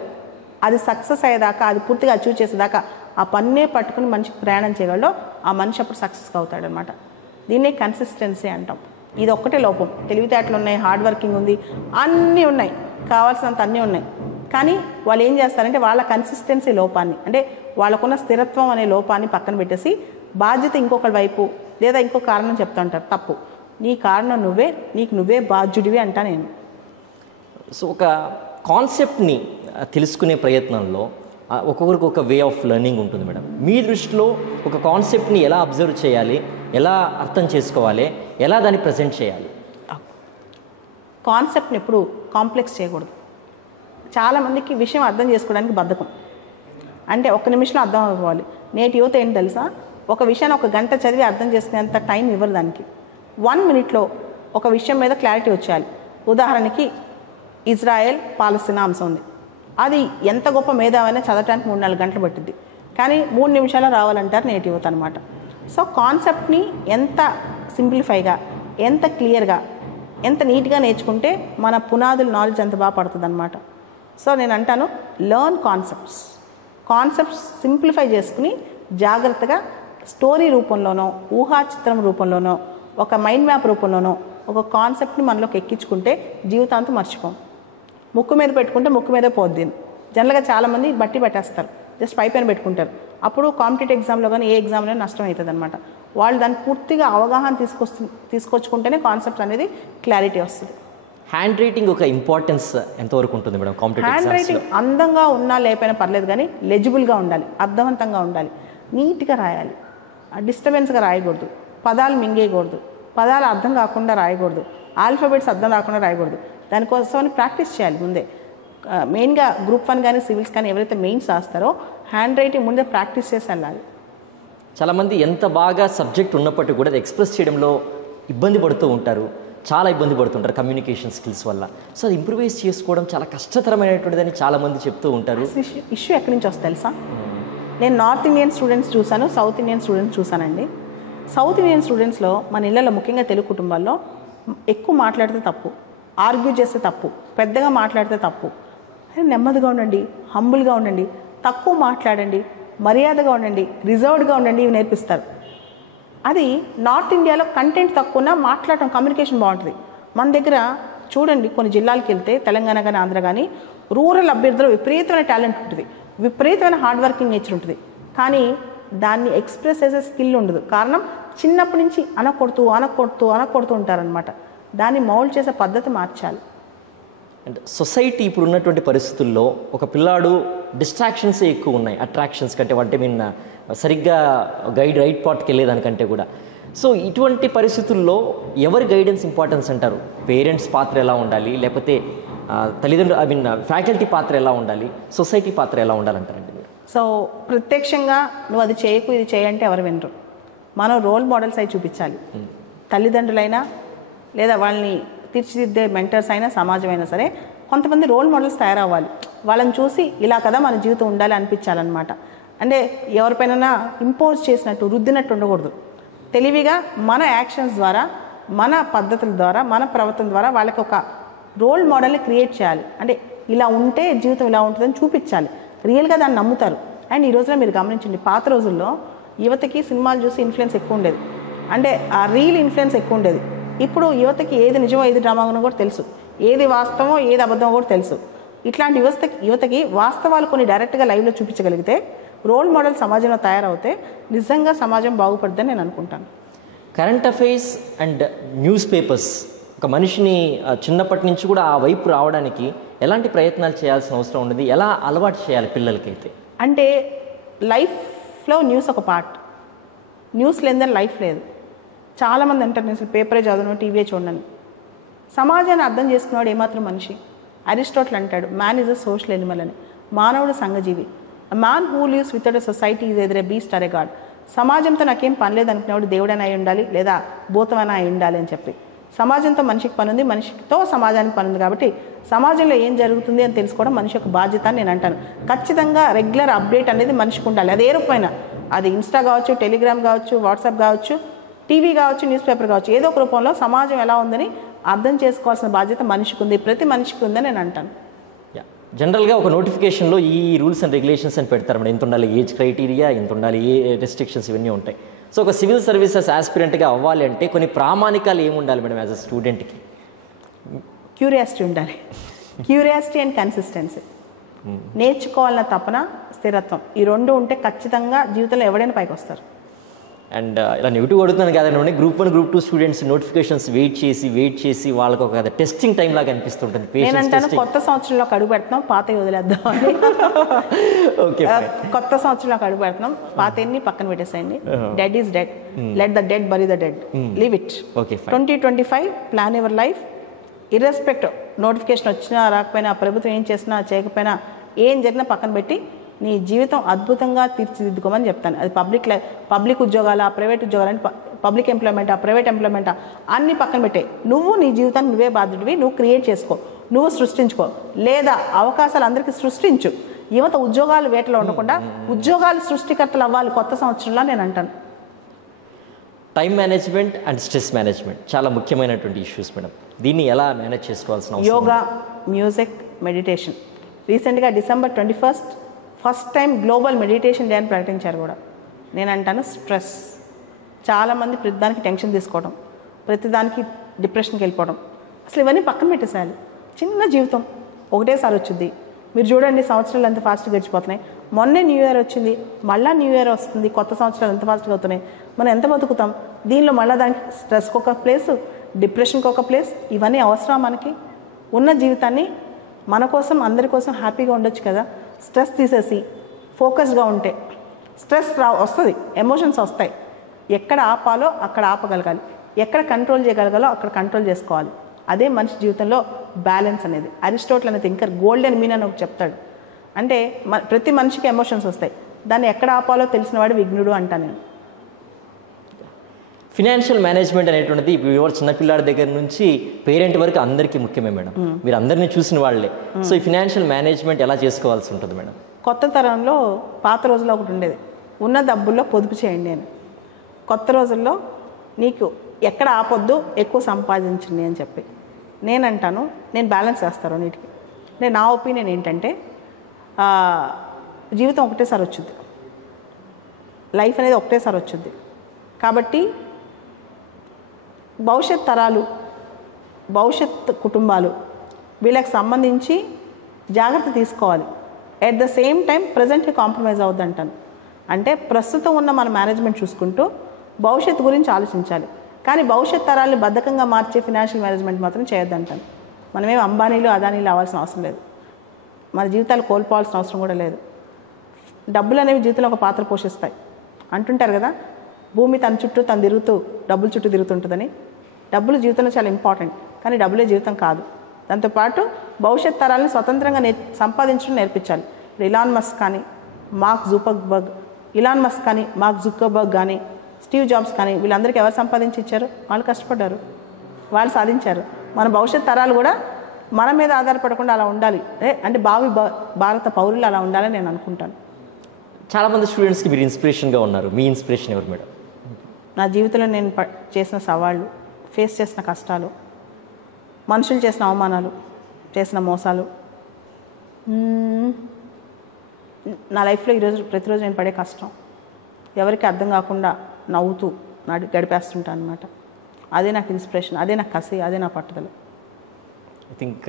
అది సక్సెస్ అయ్యేదాకా, అది పూర్తిగా అచీవ్ చేసేదాకా ఆ పన్నే పట్టుకుని మనిషికి ప్రయాణం చేయగలడో ఆ మనిషి అప్పుడు సక్సెస్గా అవుతాడనమాట. దీన్నే కన్సిస్టెన్సీ అంటాం. ఇది ఒక్కటే లోపం. తెలివితేటలు ఉన్నాయి, హార్డ్ వర్కింగ్ ఉంది, అన్నీ ఉన్నాయి, కావాల్సినంత అన్నీ ఉన్నాయి. కానీ వాళ్ళు ఏం చేస్తారంటే వాళ్ళ కన్సిస్టెన్సీ లోపాన్ని, అంటే వాళ్ళకున్న స్థిరత్వం అనే లోపాన్ని పక్కన పెట్టేసి బాధ్యత ఇంకొకరి వైపు లేదా ఇంకో కారణం చెప్తూ ఉంటారు. తప్పు. నీ కారణం నువ్వే, నీకు నువ్వే బాధ్యుడివి అంటా నేను. సో ఒక కాన్సెప్ట్ని తెలుసుకునే ప్రయత్నంలో ఒక్కొక్కరికి ఒక వే ఆఫ్ లెర్నింగ్ ఉంటుంది మేడం. మీ దృష్టిలో ఒక కాన్సెప్ట్ని ఎలా అబ్జర్వ్ చేయాలి, ఎలా అర్థం చేసుకోవాలి, ఎలా దాన్ని ప్రజెంట్ చేయాలి? కాన్సెప్ట్ని ఎప్పుడు కాంప్లెక్స్ చేయకూడదు. చాలామందికి విషయం అర్థం చేసుకోవడానికి బద్ధకం. అంటే ఒక్క నిమిషంలో అర్థం అవ్వాలి. నేటి యువత ఏంటి తెలుసా? ఒక విషయాన్ని ఒక గంట చదివి అర్థం చేసుకునేంత టైం ఇవ్వరు దానికి. 1 మినిట్లో ఒక విషయం మీద క్లారిటీ వచ్చేయాలి. ఉదాహరణకి ఇజ్రాయెల్ పాలస్తీనా అంశం ఉంది. అది ఎంత గొప్ప మేధావైనా చదవడానికి 3-4 గంటలు పట్టింది. కానీ 3 నిమిషాల్లో రావాలంటారు నేటి యువత అనమాట. సో కాన్సెప్ట్ని ఎంత సింప్లిఫైగా, ఎంత క్లియర్గా, ఎంత నీట్గా నేర్చుకుంటే మన పునాదుల నాలెడ్జ్ ఎంత బాగా పడుతుంది అనమాట. సో నేను అంటాను, లెర్న్ కాన్సెప్ట్స్ సింప్లిఫై చేసుకుని జాగ్రత్తగా స్టోరీ రూపంలోనో, ఊహా చిత్రం రూపంలోనో, ఒక మైండ్ మ్యాప్ రూపంలోనో ఒక కాన్సెప్ట్ని మనలోకి ఎక్కించుకుంటే జీవితాంతం మర్చిపోం. ముక్కు మీద పెట్టుకుంటే ముక్కు మీదే పోద్ది. జనరల్గా చాలామంది బట్టి పెట్టేస్తారు, జస్ట్ పై పైన పెట్టుకుంటారు. అప్పుడు కాంపిటేటివ్ ఎగ్జామ్లో కానీ ఏ ఎగ్జామ్లో నష్టం అవుతుంది అనమాట. వాళ్ళు దాన్ని పూర్తిగా అవగాహన తీసుకొచ్చుకుంటేనే కాన్సెప్ట్స్ అనేది క్లారిటీ వస్తుంది. హ్యాండ్ రైటింగ్ ఒక ఇంపార్టెన్స్ ఎంతవరకు ఉంటుంది మేడం కాంపిటేటివ్ హ్యాండ్ రైటింగ్? అందంగా ఉన్నా లేకపోయినా పర్లేదు, కానీ లెజిబుల్గా ఉండాలి, అర్థవంతంగా ఉండాలి, నీట్గా రాయాలి, డిస్టర్బెన్స్గా రాయకూడదు, పదాలు మింగేయకూడదు, పదాలు అర్థం కాకుండా రాయకూడదు, ఆల్ఫాబెట్స్ అర్థం రాకుండా రాయకూడదు. దానికోసమని ప్రాక్టీస్ చేయాలి ముందే. మెయిన్గా గ్రూప్ 1 కానీ సివిల్స్ కానీ ఎవరైతే మెయిన్స్ రాస్తారో హ్యాండ్ రైటింగ్ ముందే ప్రాక్టీస్ చేసి వెళ్ళాలి. చాలామంది ఎంత బాగా సబ్జెక్ట్ ఉన్నప్పటికీ కూడా అది ఎక్స్ప్రెస్ చేయడంలో ఇబ్బంది పడుతూ ఉంటారు, చాలా ఇబ్బంది పడుతుంటారు కమ్యూనికేషన్ స్కిల్స్ వల్ల. సో అది ఇంప్రూవైజ్ చేసుకోవడం చాలా కష్టతరమైనటువంటిదని చాలామంది చెప్తూ ఉంటారు. ఇష్యూ ఎక్కడి నుంచి వస్తుంది తెలుసా? నేను నార్త్ ఇండియన్ స్టూడెంట్స్ చూశాను, సౌత్ ఇండియన్ స్టూడెంట్స్ చూశానండి. సౌత్ ఇండియన్ స్టూడెంట్స్లో మన ఇళ్ళలో ముఖ్యంగా తెలుగు కుటుంబాల్లో ఎక్కువ మాట్లాడితే తప్పు, ఆర్గ్యూ చేస్తే తప్పు, పెద్దగా మాట్లాడితే తప్పు. నెమ్మదిగా ఉండండి, హంబుల్గా ఉండండి, తక్కువ మాట్లాడండి, మర్యాదగా ఉండండి, రిజర్వ్డ్గా ఉండండి, ఇవి నేర్పిస్తారు. అది నార్త్ ఇండియాలో కంటెంట్ తక్కువన్నా మాట్లాడటం, కమ్యూనికేషన్ బాగుంటుంది. మన దగ్గర చూడండి, కొన్ని జిల్లాలకు వెళ్తే తెలంగాణ కానీ ఆంధ్ర కానీ రూరల్ అభ్యర్థులు విపరీతమైన టాలెంట్ ఉంటుంది, విపరీతమైన హార్డ్ వర్కింగ్ నేచర్ ఉంటుంది. కానీ దాన్ని ఎక్స్ప్రెస్ చేసే స్కిల్ ఉండదు. కారణం చిన్నప్పటి నుంచి అనకొడుతూ ఉంటారనమాట. దాన్ని మౌల్డ్ చేసే పద్ధతి మార్చాలి. అండ్ సొసైటీ ఇప్పుడు ఉన్నటువంటి పరిస్థితుల్లో ఒక పిల్లాడు డిస్ట్రాక్షన్స్ ఎక్కువ ఉన్నాయి అట్రాక్షన్స్ కంటే, అంటే సరిగ్గా రైట్ పార్ట్కి వెళ్ళేదానికంటే కూడా. సో ఇటువంటి పరిస్థితుల్లో ఎవరి గైడెన్స్ ఇంపార్టెన్స్ అంటారు? పేరెంట్స్ పాత్ర ఎలా ఉండాలి, లేకపోతే తల్లిదండ్రులు ఫ్యాకల్టీ పాత్ర ఎలా ఉండాలి, సొసైటీ పాత్ర ఎలా ఉండాలంటారండి మీరు? సో ప్రత్యక్షంగా నువ్వు అది చేయకు, ఇది చేయంటే ఎవరు వినరు. మనం రోల్ మోడల్స్ అయి చూపించాలి. తల్లిదండ్రులైనా లేదా వాళ్ళని తీర్చిదిద్దే మెంటర్స్ అయినా, సమాజం అయినా సరే కొంతమంది రోల్ మోడల్స్ తయారవ్వాలి. వాళ్ళని చూసి ఇలా కదా మన జీవితం ఉండాలి అనిపించాలన్నమాట. అంటే ఎవరిపైనా ఇంపోజ్ చేసినట్టు, రుద్దినట్టు ఉండకూడదు. తెలివిగా మన యాక్షన్స్ ద్వారా, మన పద్ధతుల ద్వారా, మన ప్రవర్తన ద్వారా వాళ్ళకి ఒక రోల్ మోడల్ని క్రియేట్ చేయాలి. అంటే ఇలా ఉంటే జీవితం ఇలా ఉంటుందని చూపించాలి. రియల్గా దాన్ని నమ్ముతారు. అండ్ ఈ రోజున మీరు గమనించండి, పాత రోజుల్లో యువతకి సినిమాలు చూసి ఇన్ఫ్లుయెన్స్ ఎక్కువ ఉండేది. అంటే ఆ రీల్ ఇన్ఫ్లుయెన్స్ ఎక్కువ ఉండేది. ఇప్పుడు యువతకి ఏది నిజమో ఏది డ్రామానో కూడా తెలుసు, ఏది వాస్తవమో ఏది అబద్ధమో కూడా తెలుసు. ఇట్లాంటి యువతకి వాస్తవాలు కొన్ని డైరెక్ట్గా లైవ్లో చూపించగలిగితే, రోల్ మోడల్ సమాజంలో తయారవుతే నిజంగా సమాజం బాగుపడుతుందని నేను అనుకుంటాను. Current affairs and news papers ఒక మనిషిని చిన్నప్పటి నుంచి కూడా ఆ వైపు రావడానికి ఎలాంటి ప్రయత్నాలు చేయాల్సిన అవసరం ఉండదు, ఎలా అలవాటు చేయాలి పిల్లలకైతే? అంటే లైఫ్లో న్యూస్ ఒక పార్ట్, న్యూస్ లేదని లైఫ్ లేదు. చాలామంది అంటారు నేను అసలు పేపరే చదవను, టీవీయే చూడను. సమాజాన్ని అర్థం చేసుకున్నాడు ఏమాత్రం మనిషి. అరిస్టాటిల్ అంటాడు man is a social animal అని. మానవుడు సంఘజీవి. A man who lives without a society is either a beast or a god. సమాజంతో నాకేం పని లేదు అనుకునేవాడు దేవుడైనా అయి ఉండాలి లేదా భూతమైనా అయి ఉండాలి అని చెప్పి. సమాజంతో మనిషికి పని ఉంది, మనిషితో సమాజానికి పని ఉంది. కాబట్టి సమాజంలో ఏం జరుగుతుంది అని తెలుసుకోవడం మనిషి యొక్క బాధ్యత అని నేను అంటాను. ఖచ్చితంగా రెగ్యులర్ అప్డేట్ అనేది మనిషికి ఉండాలి. అది ఏ రూపమైనా, అది ఇన్స్టా కావచ్చు, టెలిగ్రామ్ కావచ్చు, వాట్సాప్ కావచ్చు, టీవీ కావచ్చు, న్యూస్ పేపర్ కావచ్చు, ఏదో ఒక రూపంలో సమాజం ఎలా ఉందని అర్థం చేసుకోవాల్సిన బాధ్యత మనిషికి ఉంది, ప్రతి మనిషికి ఉందని నేను అంటాను. జనరల్గా ఒక నోటిఫికేషన్లో ఈ రూల్స్ అండ్ రెగ్యులేషన్స్ అని పెడతారు మేడం. ఇంత ఉండాలి ఏజ్ క్రైటీరియా, ఇంత ఉండాలి ఏ రెస్ట్రిక్షన్స్, ఇవన్నీ ఉంటాయి. సో ఒక సివిల్ సర్వీసెస్ ఆస్పిరెంట్గా అవ్వాలి అంటే కొన్ని ప్రామాణికాలు ఏమి ఉండాలి మేడం యాజ్ అ స్టూడెంట్కి? క్యూరియాసిటీ ఉండాలి. క్యూరియాసిటీ అండ్ కన్సిస్టెన్సీ, నేర్చుకోవాలన్న తపన, స్థిరత్వం, ఈ రెండు ఉంటే ఖచ్చితంగా జీవితంలో ఎవడైనా పైకి వస్తారు. అండ్ ఇలా నెగిటివ్ అడుగుతున్నాను కాదండి, group 1 group 2 students notifications wait చేసి వాళ్ళకి ఒక టెస్టింగ్ టైం లాగా అనిపిస్తుంటుంది. నేను అంటాను కొత్త సంవత్సరంలో అడుగు పెడుతున్నాం, పాత వదిలేద్దాం అని. ఓకే, కొత్త సంవత్సరంలో అడుగు పెడుతున్నాం, పాత ఎన్ని పక్కన పెట్టేసేయండి. Dead is dead, let the dead bury the dead, leave it. 2025 plan your life. Irrespective notification వచ్చినా రాకపోయినా, ప్రభుత్వం ఏం చేసినా చేయకపోయినా, ఏం జరిగినా పక్కన పెట్టి నీ జీవితం అద్భుతంగా తీర్చిదిద్దుకోమని చెప్తాను. అది పబ్లిక్ ఉద్యోగాలా, ప్రైవేట్ ఉద్యోగాలని, పబ్లిక్ ఎంప్లాయ్మెంటా, ప్రైవేట్ ఎంప్లాయ్మెంటా, అన్ని పక్కన పెట్టే నువ్వు నీ జీవితాన్ని నువ్వే బాధ్యుడివి. నువ్వు క్రియేట్ చేసుకో, నువ్వు సృష్టించుకో, లేదా అవకాశాలు అందరికీ సృష్టించు. యువత ఉద్యోగాలు వేటలో ఉండకుండా ఉద్యోగాలు సృష్టికర్తలు అవ్వాలి కొత్త సంవత్సరంలో నేను అంటాను. Time management and stress management చాలా ముఖ్యమైనటువంటి ఇష్యూస్ మేడం. దీన్ని ఎలా మేనేజ్ చేసుకోవాల్సిన అవసరం? Yoga, music, meditation. రీసెంట్గా December 21 first time global meditation day అని ప్రకటించారు కూడా. నేను అంటాను స్ట్రెస్, చాలామంది ప్రతిదానికి టెన్షన్ తీసుకోవడం, ప్రతిదానికి డిప్రెషన్కి వెళ్ళిపోవడం, అసలు ఇవన్నీ పక్కన పెట్టేసేయాలి. చిన్న జీవితం ఒకటేసారి వచ్చింది. మీరు చూడండి సంవత్సరాలు ఎంత ఫాస్ట్గా గడిచిపోతున్నాయి. మొన్నే న్యూ ఇయర్ వచ్చింది, మళ్ళీ న్యూ ఇయర్ వస్తుంది, కొత్త సంవత్సరాలు ఎంత ఫాస్ట్గా అవుతున్నాయి. మనం ఎంత బతుకుతాం? దీనిలో మళ్ళీ దానికి స్ట్రెస్కి ఒక ప్లేస్, డిప్రెషన్కి ఒక ప్లేస్, ఇవన్నీ అవసరం మనకి? ఉన్న జీవితాన్ని మన కోసం అందరి కోసం హ్యాపీగా ఉండొచ్చు కదా. స్ట్రెస్ తీసేసి ఫోకస్గా ఉంటే స్ట్రెస్ వస్తుంది, ఎమోషన్స్ వస్తాయి. ఎక్కడ ఆపాలో అక్కడ ఆపగలగాలి, ఎక్కడ కంట్రోల్ చేయగలగాలో అక్కడ కంట్రోల్ చేసుకోవాలి. అదే మనిషి జీవితంలో బ్యాలెన్స్ అనేది. అరిస్టాటిల్ అనే థింకర్ గోల్డెన్ మీన్ అని ఒకటి చెప్తాడు. అంటే ప్రతి మనిషికి ఎమోషన్స్ వస్తాయి, దాన్ని ఎక్కడ ఆపాలో తెలిసిన వాడు విఘ్నుడు అంటా నేను. ఫినాన్షియల్ మేనేజ్మెంట్ అనేటువంటిది ఎవరు చిన్నపిల్లాడి దగ్గర నుంచి పేరెంట్ వరకు అందరికీ ముఖ్యమే మేడం. మీరు అందరినీ చూసిన వాళ్ళే. సో ఈ ఫినాన్షియల్ మేనేజ్మెంట్ ఎలా చేసుకోవాల్సి ఉంటుంది మేడం? కొత్త తరంలో పాత రోజుల్లో ఒకటి ఉండేది, ఉన్న డబ్బుల్లో పొదుపు చేయండి అని. కొత్త రోజుల్లో నీకు ఎక్కడ ఆపొద్దు, ఎక్కువ సంపాదించండి అని చెప్పి. నేనంటాను నేను బ్యాలెన్స్ చేస్తాను నీటికి. నా ఒపీనియన్ ఏంటంటే జీవితం ఒకటేసారి వచ్చింది, లైఫ్ అనేది ఒకటేసారి వచ్చింది. కాబట్టి భవిష్యత్ తరాలు, భవిష్యత్ కుటుంబాలు వీళ్ళకి సంబంధించి జాగ్రత్త తీసుకోవాలి. ఎట్ ద సేమ్ టైం ప్రజెంట్కి కాంప్రమైజ్ అవుద్దంటాను. అంటే ప్రస్తుతం ఉన్న మన మేనేజ్మెంట్ చూసుకుంటూ భవిష్యత్తు గురించి ఆలోచించాలి. కానీ భవిష్యత్ తరాలను బద్ధకంగా మార్చే ఫినాన్షియల్ మేనేజ్మెంట్ మాత్రం చేయొద్దంటాను. మనమేం అంబానీలు అదానీలు అవ్వాల్సిన అవసరం లేదు, మన జీవితాలు కోల్పోవాల్సిన అవసరం కూడా లేదు. డబ్బులు అనేవి జీవితంలో ఒక పాత్ర పోషిస్తాయి. అంటుంటారు కదా, భూమి తన చుట్టూ తను తిరుగుతూ డబ్బుల చుట్టూ తిరుగుతుంటుందని. డబ్బులు జీవితంలో చాలా ఇంపార్టెంట్, కానీ డబ్బులే జీవితం కాదు. దాంతోపాటు భవిష్యత్ తరాలను స్వతంత్రంగా సంపాదించడం నేర్పించాలి. ఇలాన్ మస్క్ కానీ మార్క్ జుకర్బర్గ్ కానీ స్టీవ్ జాబ్స్ కానీ వీళ్ళందరికీ ఎవరు సంపాదించి ఇచ్చారు? వాళ్ళు కష్టపడ్డారు, వాళ్ళు సాధించారు. మన భవిష్యత్ తరాలు కూడా మన మీద ఆధారపడకుండా అలా ఉండాలి, అంటే భారత పౌరులు అలా ఉండాలని నేను అనుకుంటాను. చాలామంది స్టూడెంట్స్కి మీరు ఇన్స్పిరేషన్గా ఉన్నారు. మీ ఇన్స్పిరేషన్ ఎవరు మేడం? నా జీవితంలో నేను చేసిన సవాళ్ళు, ఫేస్ చేసిన కష్టాలు, మనుషులు చేసిన అవమానాలు, చేసిన మోసాలు, నా లైఫ్లో ప్రతిరోజు నేను పడే కష్టం, ఎవరికి అర్థం కాకుండా నవ్వుతూ గడిపేస్తుంటాను అనమాట. అదే నాకు ఇన్స్పిరేషన్, అదే నాకు కసి, అదే నా పట్టుదల. I think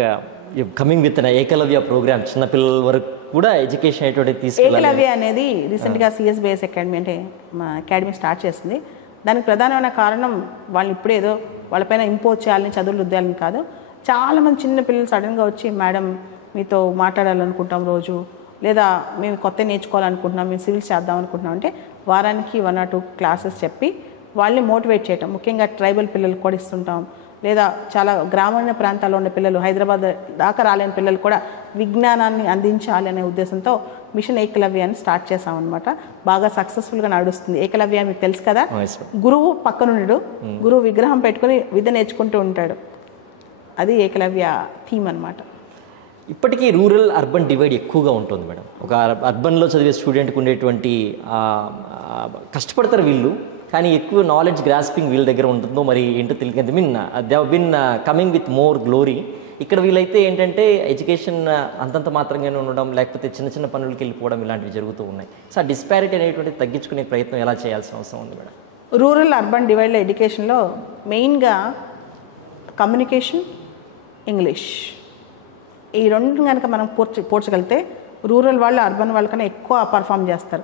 you coming with Ekalavya program, చిన్నపిల్లల వరకు కూడా ఎడ్యుకేషన్ అనేటువంటిది తీసుకెళ్ళాలి. ఏకలవ్య అనేది రీసెంట్గా సిఎస్బిఎస్ అకాడమీ అంటే మా అకాడమీ స్టార్ట్ చేసింది. దానికి ప్రధానమైన కారణం వాళ్ళని ఇప్పుడే ఏదో వాళ్ళపైన ఇంపోజ్ చేయాలని, చదువులు రుద్దాలని కాదు. చాలామంది చిన్న పిల్లలు సడన్గా వచ్చి, మేడం మీతో మాట్లాడాలనుకుంటాం రోజు, లేదా మేము కొత్త నేర్చుకోవాలనుకుంటున్నాం, మేము సివిల్స్ చేద్దాం అనుకుంటున్నాం అంటే వారానికి 1 or 2 క్లాసెస్ చెప్పి వాళ్ళని మోటివేట్ చేయటం. ముఖ్యంగా ట్రైబల్ పిల్లలకు కూడా ఇస్తుంటాం, లేదా చాలా గ్రామీణ ప్రాంతాల్లో ఉన్న పిల్లలు, హైదరాబాద్ దాకా రాలేని పిల్లలు కూడా విజ్ఞానాన్ని అందించాలి అనే ఉద్దేశంతో మిషన్ ఏకలవ్య అని స్టార్ట్ చేసామన్నమాట. బాగా సక్సెస్ఫుల్గా నడుస్తుంది. ఏకలవ్య మీకు తెలుసు కదా, గురువు పక్కనుండు, గురువు విగ్రహం పెట్టుకుని విద్య నేర్చుకుంటూ ఉంటాడు. అది ఏకలవ్య థీమ్ అనమాట. ఇప్పటికీ రూరల్ అర్బన్ డివైడ్ ఎక్కువగా ఉంటుంది మేడం. ఒక అర్బన్లో చదివే స్టూడెంట్కి ఉండేటువంటి కష్టపడతారు వీళ్ళు, కానీ ఎక్కువ నాలెడ్జ్ గ్రాస్పింగ్ వీళ్ళ దగ్గర ఉంటుందో మరి ఏంటో తెలియదు. Mean they have been coming with more glory. ఇక్కడ వీళ్ళైతే ఏంటంటే ఎడ్యుకేషన్ అంతంత మాత్రంగానే ఉండడం, లేకపోతే చిన్న చిన్న పనులకి వెళ్ళిపోవడం, ఇలాంటివి జరుగుతూ ఉన్నాయి. సో ఆ డిస్పారిటీ అనేటువంటిది తగ్గించుకునే ప్రయత్నం ఎలా చేయాల్సిన అవసరం ఉంది మేడం? రూరల్ అర్బన్ డివైడ్లో ఎడ్యుకేషన్లో మెయిన్గా కమ్యూనికేషన్, ఇంగ్లీష్, ఈ రెండు కనుక మనం పోర్చగలిగితే రూరల్ వాళ్ళు అర్బన్ వాళ్ళకన్నా ఎక్కువ పర్ఫామ్ చేస్తారు.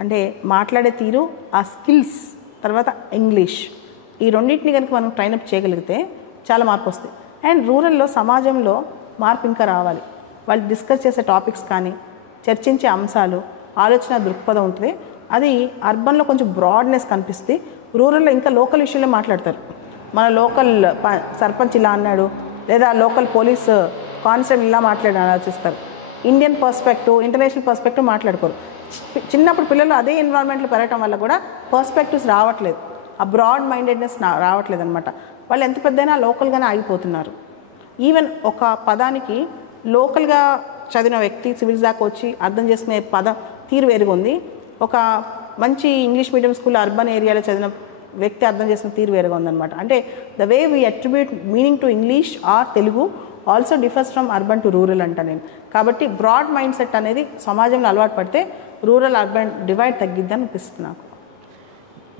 అంటే మాట్లాడే తీరు, ఆ స్కిల్స్, తర్వాత ఇంగ్లీష్, ఈ రెండింటిని కనుక మనం ట్రైనప్ చేయగలిగితే చాలా మార్పు వస్తాయి. అండ్ రూరల్లో సమాజంలో మార్పు ఇంకా రావాలి. వాళ్ళు డిస్కస్ చేసే టాపిక్స్ కానీ, చర్చించే అంశాలు, ఆలోచన దృక్పథం ఉంటుంది. అది అర్బన్లో కొంచెం బ్రాడ్నెస్ కనిపిస్తుంది. రూరల్లో ఇంకా లోకల్ ఇష్యూలే మాట్లాడతారు. మన లోకల్ సర్పంచ్ ఇలా అన్నాడు, లేదా లోకల్ పోలీస్ కానిస్టేబుల్ ఇలా ఆలోచిస్తారు. ఇండియన్ పర్స్పెక్టివ్, ఇంటర్నేషనల్ పర్స్పెక్టివ్ మాట్లాడుకోరు. చిన్నప్పుడు పిల్లలు అదే ఎన్విరాన్మెంట్లో పెరగటం వల్ల కూడా పర్స్పెక్టివ్స్ రావట్లేదు, ఆ బ్రాడ్ మైండెడ్నెస్ రావట్లేదు అనమాట. వాళ్ళు ఎంత పెద్దైనా లోకల్గానే ఆగిపోతున్నారు. ఈవెన్ ఒక పదానికి లోకల్గా చదివిన వ్యక్తి సివిల్స్ దాకా వచ్చి అర్థం చేసుకునే పదం తీరు వేరుగా ఉంది. ఒక మంచి ఇంగ్లీష్ మీడియం స్కూల్ అర్బన్ ఏరియాలో చదివిన వ్యక్తి అర్థం చేసిన తీరు వేరుగా ఉందన్నమాట. అంటే the way we attribute meaning to English are Telugu also differs from urban to rural అంట నేను. కాబట్టి బ్రాడ్ మైండ్ సెట్ అనేది సమాజంలో అలవాటు పడితే రూరల్ అర్బన్ డివైడ్ తగ్గిద్దని అనిపిస్తుంది నాకు.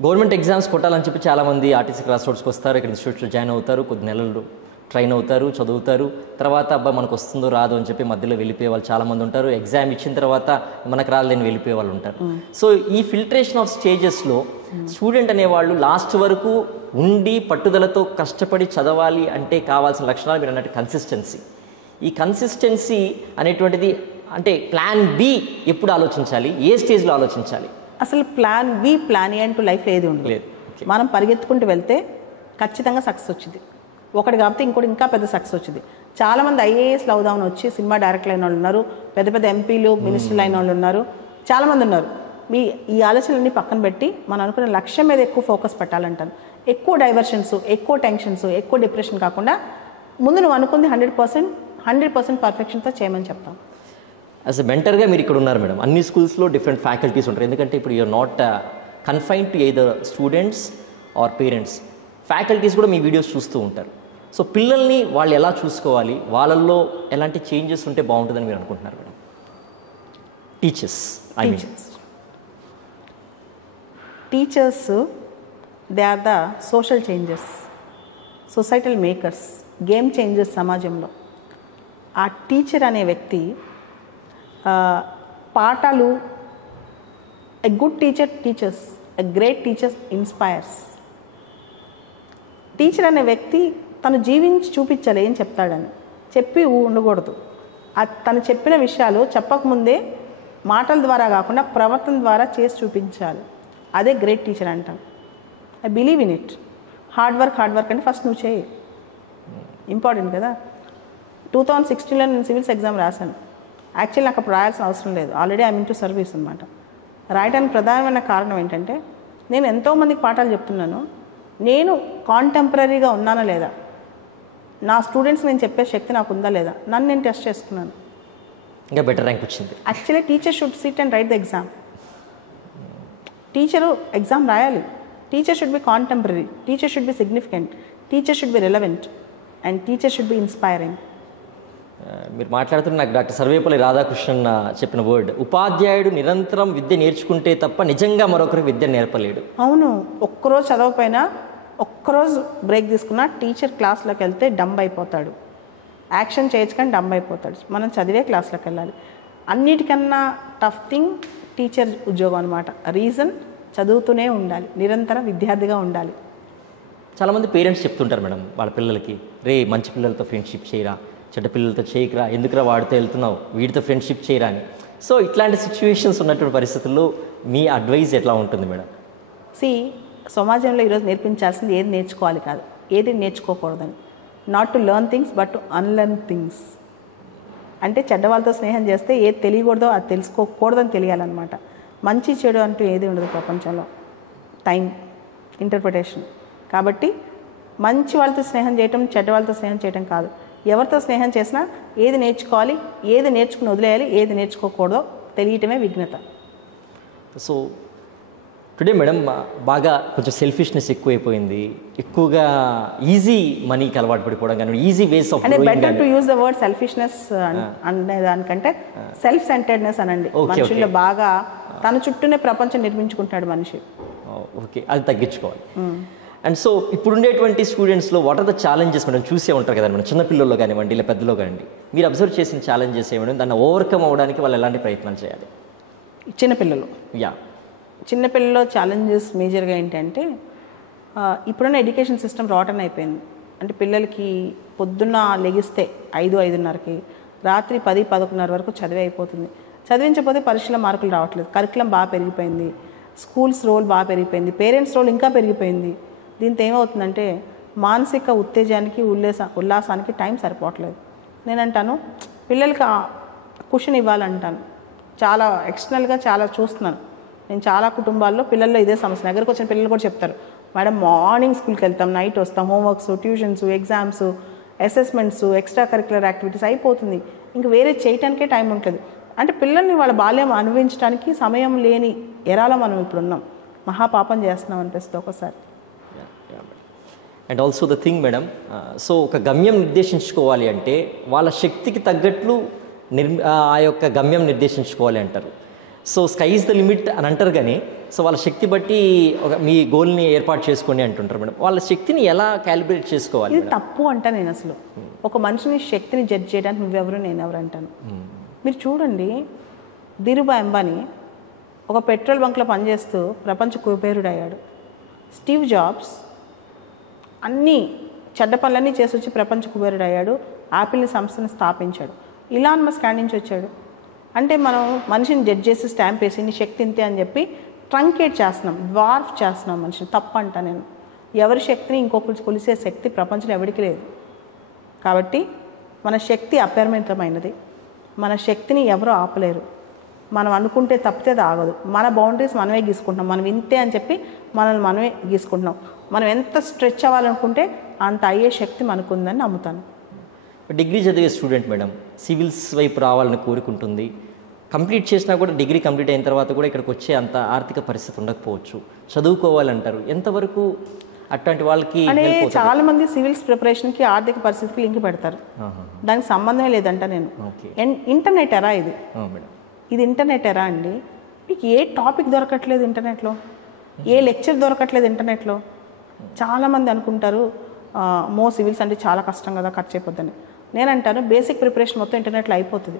గవర్నమెంట్ ఎగ్జామ్స్ కొట్టాలని చెప్పి చాలామంది ఆర్టీసీ క్రాస్ రోడ్స్కి వస్తారు, ఇక్కడ ఇన్స్టిట్యూట్లో జాయిన్ అవుతారు, కొద్ది నెలలు ట్రైన్ అవుతారు, చదువుతారు. తర్వాత అబ్బాయి మనకు వస్తుందో రాదో అని చెప్పి మధ్యలో వెళ్ళిపోయే వాళ్ళు చాలామంది ఉంటారు. ఎగ్జామ్ ఇచ్చిన తర్వాత మనకు రాలేని వెళ్ళిపోయే వాళ్ళు ఉంటారు. సో ఈ ఫిల్టరేషన్ ఆఫ్ స్టేజెస్లో స్టూడెంట్ అనేవాళ్ళు లాస్ట్ వరకు ఉండి పట్టుదలతో కష్టపడి చదవాలి అంటే కావాల్సిన లక్షణాలు మీరు అన్నట్టు కన్సిస్టెన్సీ. ఈ కన్సిస్టెన్సీ అనేటువంటిది అంటే ప్లాన్ బి ఎప్పుడు ఆలోచించాలి, ఏ స్టేజ్లో ఆలోచించాలి? అసలు ప్లాన్ బి, ప్లాన్ ఏ అంటూ లైఫ్లో ఏది ఉండలేదు. మనం పరిగెత్తుకుంటూ వెళ్తే ఖచ్చితంగా సక్సెస్ వచ్చింది. ఒకటి కాబట్టి ఇంకోటి ఇంకా పెద్ద సక్సెస్ వచ్చింది. చాలామంది ఐఏఎస్లు అవుదామని వచ్చి సినిమా డైరెక్టర్లు అయిన వాళ్ళు ఉన్నారు, పెద్ద పెద్ద ఎంపీలు, మినిస్టర్లు అయిన వాళ్ళు ఉన్నారు, చాలామంది ఉన్నారు. ఈ ఆలోచనలన్నీ పక్కన పెట్టి మనం అనుకున్న లక్ష్యం మీద ఎక్కువ ఫోకస్ పెట్టాలంటాను. ఎక్కువ డైవర్షన్స్, ఎక్కువ టెన్షన్స్, ఎక్కువ డిప్రెషన్ కాకుండా ముందు నువ్వు అనుకుంది 100% పర్ఫెక్షన్తో చేయమని చెప్తాం. యాజ్ ఎ మెంటర్గా మీరు ఇక్కడ ఉన్నారు మేడం. అన్ని స్కూల్స్లో డిఫరెంట్ ఫ్యాకల్టీస్ ఉంటారు. ఎందుకంటే ఇప్పుడు you're not confined to either students or parents. Faculties కూడా మీ వీడియోస్ చూస్తూ ఉంటారు. సో పిల్లల్ని వాళ్ళు ఎలా చూసుకోవాలి, వాళ్ళల్లో ఎలాంటి చేంజెస్ ఉంటే బాగుంటుందని మీరు అనుకుంటున్నారు మేడం? Teachers they are the social changes, societal makers, game changers సమాజంలో. ఆ టీచర్ అనే వ్యక్తి పాఠాలు, a good teacher teachers, a great teachers inspires. Teacher అనే వ్యక్తి తను జీవించి చూపించాలి ఏం చెప్తాడని, చెప్పి ఉండకూడదు. తను చెప్పిన విషయాలు చెప్పకముందే మాటల ద్వారా కాకుండా ప్రవర్తన ద్వారా చేసి చూపించాలి. అదే గ్రేట్ టీచర్ అంటాం. I believe in it. Hard work అంటే ఫస్ట్ నువ్వు చేయి, ఇంపార్టెంట్ కదా. 2016లో నేను సివిల్స్ ఎగ్జామ్ రాశాను. యాక్చువల్లీ నాకు అప్పుడు రాయాల్సిన అవసరం లేదు, ఆల్రెడీ ఐఎమ్ ఇంటూ సర్వీస్ అనమాట. రాయడానికి ప్రధానమైన కారణం ఏంటంటే నేను ఎంతోమందికి పాఠాలు చెప్తున్నాను, నేను కాంటెంపరీగా ఉన్నానా లేదా, నా స్టూడెంట్స్ నేను చెప్పే శక్తి నాకు ఉందా లేదా, నన్ను నేను టెస్ట్ చేసుకున్నాను. ఇంకా బెటర్ ర్యాంక్ వచ్చింది. Actually teacher should sit and write the exam. Teacher exam రాయాలి. Teacher should be contemporary, teacher should be significant, teacher should be relevant, and teacher should be inspiring. మీరు మాట్లాడుతున్న నాకు డాక్టర్ సర్వేపల్లి రాధాకృష్ణన్ చెప్పిన word, ఉపాధ్యాయుడు నిరంతరం విద్య నేర్చుకుంటే తప్ప నిజంగా మరొకరికి విద్య నేర్పలేడు. అవును, ఒక్కరోజు చదవకపోయినా ఒక్కరోజు బ్రేక్ తీసుకున్నా టీచర్ క్లాస్లోకి వెళ్తే డంబ్ అయిపోతాడు, యాక్షన్ చేయొచ్చు కానీ డంబ్ అయిపోతాడు. మనం చదివే క్లాస్లోకి వెళ్ళాలి. అన్నిటికన్నా టఫ్ థింగ్ టీచర్ ఉద్యోగం అనమాట. రీజన్ చదువుతూనే ఉండాలి, నిరంతరం విద్యార్థిగా ఉండాలి. చాలామంది పేరెంట్స్ చెప్తుంటారు మేడం వాళ్ళ పిల్లలకి, రే మంచి పిల్లలతో ఫ్రెండ్షిప్ చేయరా, చెడ్డ పిల్లలతో చేయకురా, ఎందుకురా వాడితో వెళ్తున్నావు, వీడితో ఫ్రెండ్షిప్ చేయరా అని. సో ఇట్లాంటి సిచ్యువేషన్స్ ఉన్నటువంటి పరిస్థితుల్లో మీ అడ్వైజ్ ఎట్లా ఉంటుంది మేడం? సమాజంలో ఈరోజు నేర్పించాల్సింది ఏది నేర్చుకోవాలి కాదు, ఏది నేర్చుకోకూడదని. Not to learn things but to unlearn things. అంటే చెడ్డ వాళ్ళతో స్నేహం చేస్తే ఏది తెలియకూడదో అది తెలుసుకోకూడదని తెలియాలన్నమాట. మంచి చెడు అంటూ ఏది ఉండదు ప్రపంచంలో, టైం, ఇంటర్ప్రిటేషన్. కాబట్టి మంచి వాళ్ళతో స్నేహం చేయటం, చెడ్డ వాళ్ళతో స్నేహం చేయటం కాదు. ఎవరితో స్నేహం చేసినా ఏది నేర్చుకోవాలి, ఏది నేర్చుకుని వదిలేయాలి, ఏది నేర్చుకోకూడదో తెలియటమే విఘ్నత. సో టుడే మేడం బాగా కొంచెం సెల్ఫిష్నెస్ ఎక్కువైపోయింది, ఎక్కువగా ఈజీ మనీకి అలవాటు పడిపోవడం కానీ, ఈజీ వేస్ ఆఫ్ అంటే better to use the word selfishness అనే దానికంటే సెల్ఫ్ సెంటర్డ్నెస్ అనండి. మనుషుల్లో బాగా తన చుట్టూనే ప్రపంచం నిర్మించుకుంటాడు మనిషి. ఓకే, అది తగ్గించుకోవాలి. అండ్ సో ఇప్పుడు ఉండేటువంటి స్టూడెంట్స్లో what are the challenges madam? చూసే ఉంటారు కదా మేడం, చిన్నపిల్లల్లో కానివ్వండి ఇలా పెద్దలో కానివ్వండి, మీరు అబ్జర్వ్ చేసిన ఛాలెంజెస్ ఏమైనా, దాన్ని ఓవర్కమ్ అవ్వడానికి వాళ్ళు ఎలాంటి ప్రయత్నాలు చేయాలి? చిన్నపిల్లలు చిన్నపిల్లల్లో ఛాలెంజెస్ మేజర్గా ఏంటంటే, ఇప్పుడున్న ఎడ్యుకేషన్ సిస్టమ్ రాటన్ అయిపోయింది. అంటే పిల్లలకి పొద్దున్న లెగిస్తే 5-5:30కి, రాత్రి 10-11 వరకు చదివి అయిపోతుంది. చదివించకపోతే పరీక్షల మార్కులు రావట్లేదు. కరికులం బాగా పెరిగిపోయింది, స్కూల్స్ రోల్ బాగా పెరిగిపోయింది, పేరెంట్స్ రోల్ ఇంకా పెరిగిపోయింది. దీంతో ఏమవుతుందంటే మానసిక ఉత్తేజానికి ఉల్లాసానికి టైం సరిపోవట్లేదు. నేనంటాను పిల్లలకి కుషన్ ఇవ్వాలంటాను. చాలా ఎక్స్టర్నల్గా చాలా చూస్తున్నాను నేను. చాలా కుటుంబాల్లో పిల్లల్లో ఇదే సమస్య. దగ్గరకు వచ్చిన పిల్లలు కూడా చెప్తారు, మేడం మార్నింగ్ స్కూల్కి వెళ్తాం, నైట్ వస్తాం, homeworks, tuitions, exams, assessments, extra curricular activities అయిపోతుంది, ఇంక వేరే చేయటానికే టైం ఉంటుంది. అంటే పిల్లల్ని వాళ్ళ బాల్యం అనుభవించడానికి సమయం లేని ఎరాలో మనం ఇప్పుడున్నాం. మహాపాపం చేస్తున్నాం అనిపిస్తుంది ఒకసారి. And also the thing madam, so ఒక గమ్యం నిర్దేశించుకోవాలి అంటే వాళ్ళ శక్తికి తగ్గట్లు ఆ యొక్క గమ్యం నిర్దేశించుకోవాలి అంటారు. So sky is the limit అని అంటారు కానీ, సో వాళ్ళ శక్తి బట్టి ఒక మీ గోల్ని ఏర్పాటు చేసుకోండి అంటుంటారు మేడం. వాళ్ళ శక్తిని ఎలా క్యాలిబ్రేట్ చేసుకోవాలి? ఇది తప్పు అంటా నేను అసలు. ఒక మనిషిని శక్తిని జడ్జ్ చేయడానికి నువ్వెవరు నేనెవరు అంటాను. మీరు చూడండి, ధీరుభాయ్ అంబానీ ఒక పెట్రోల్ బంక్లో పనిచేస్తూ ప్రపంచ కుబేరుడయ్యాడు. స్టీవ్ జాబ్స్ అన్నీ చెడ్డ పనులన్నీ చేసి వచ్చి ప్రపంచ కుబేరుడయ్యాడు. యాపిల్ని సంస్థను స్థాపించాడు. ఇలాన్ మస్క్ కాడి నుంచి వచ్చాడు. అంటే మనం మనిషిని జడ్జ్ చేసి స్టాంప్ వేసి నీ శక్తి ఇంతే అని చెప్పి ట్రంకేట్ చేస్తున్నాం, డ్వార్ఫ్ చేస్తున్నాం మనిషిని. తప్పు అంటా నేను. ఎవరి శక్తిని ఇంకొకరు కొలిసే శక్తి ప్రపంచంలో ఎవరికి లేదు. కాబట్టి మన శక్తి అపరిమితమైనది. మన శక్తిని ఎవరు ఆపలేరు. మనం అనుకుంటే తప్పితే అది ఆగదు. మన బౌండరీస్ మనమే గీసుకుంటున్నాం. మనం ఇంతే అని చెప్పి మనల్ని మనమే గీసుకుంటున్నాం. మనం ఎంత స్ట్రెచ్ అవ్వాలనుకుంటే అంత అయ్యే శక్తి మనకుందని నమ్ముతాను. డిగ్రీ చదివే స్టూడెంట్ మేడం సివిల్స్ వైపు రావాలని కోరుకుంటుంది. కంప్లీట్ చేసినా కూడా డిగ్రీ కంప్లీట్ అయిన తర్వాత కూడా ఇక్కడికి వచ్చే అంత ఆర్థిక పరిస్థితి ఉండకపోవచ్చు. చదువుకోవాలంటారు. ఎంతవరకు అట్లాంటి వాళ్ళకి? అంటే చాలా మంది సివిల్స్ ప్రిపరేషన్కి ఆర్థిక పరిస్థితికి లింక్ పెడతారు. దానికి సంబంధమే లేదంట నేను. ఇంటర్నెట్ ఎరా ఇది. ఇది ఇంటర్నెట్ ఎరా అండి. మీకు ఏ టాపిక్ దొరకట్లేదు ఇంటర్నెట్లో, ఏ లెక్చర్ దొరకట్లేదు ఇంటర్నెట్లో. చాలామంది అనుకుంటారు సివిల్స్ అంటే చాలా కష్టం కదా, ఖర్చు అయిపోద్దని. నేనంటాను బేసిక్ ప్రిపరేషన్ మొత్తం ఇంటర్నెట్లో అయిపోతుంది.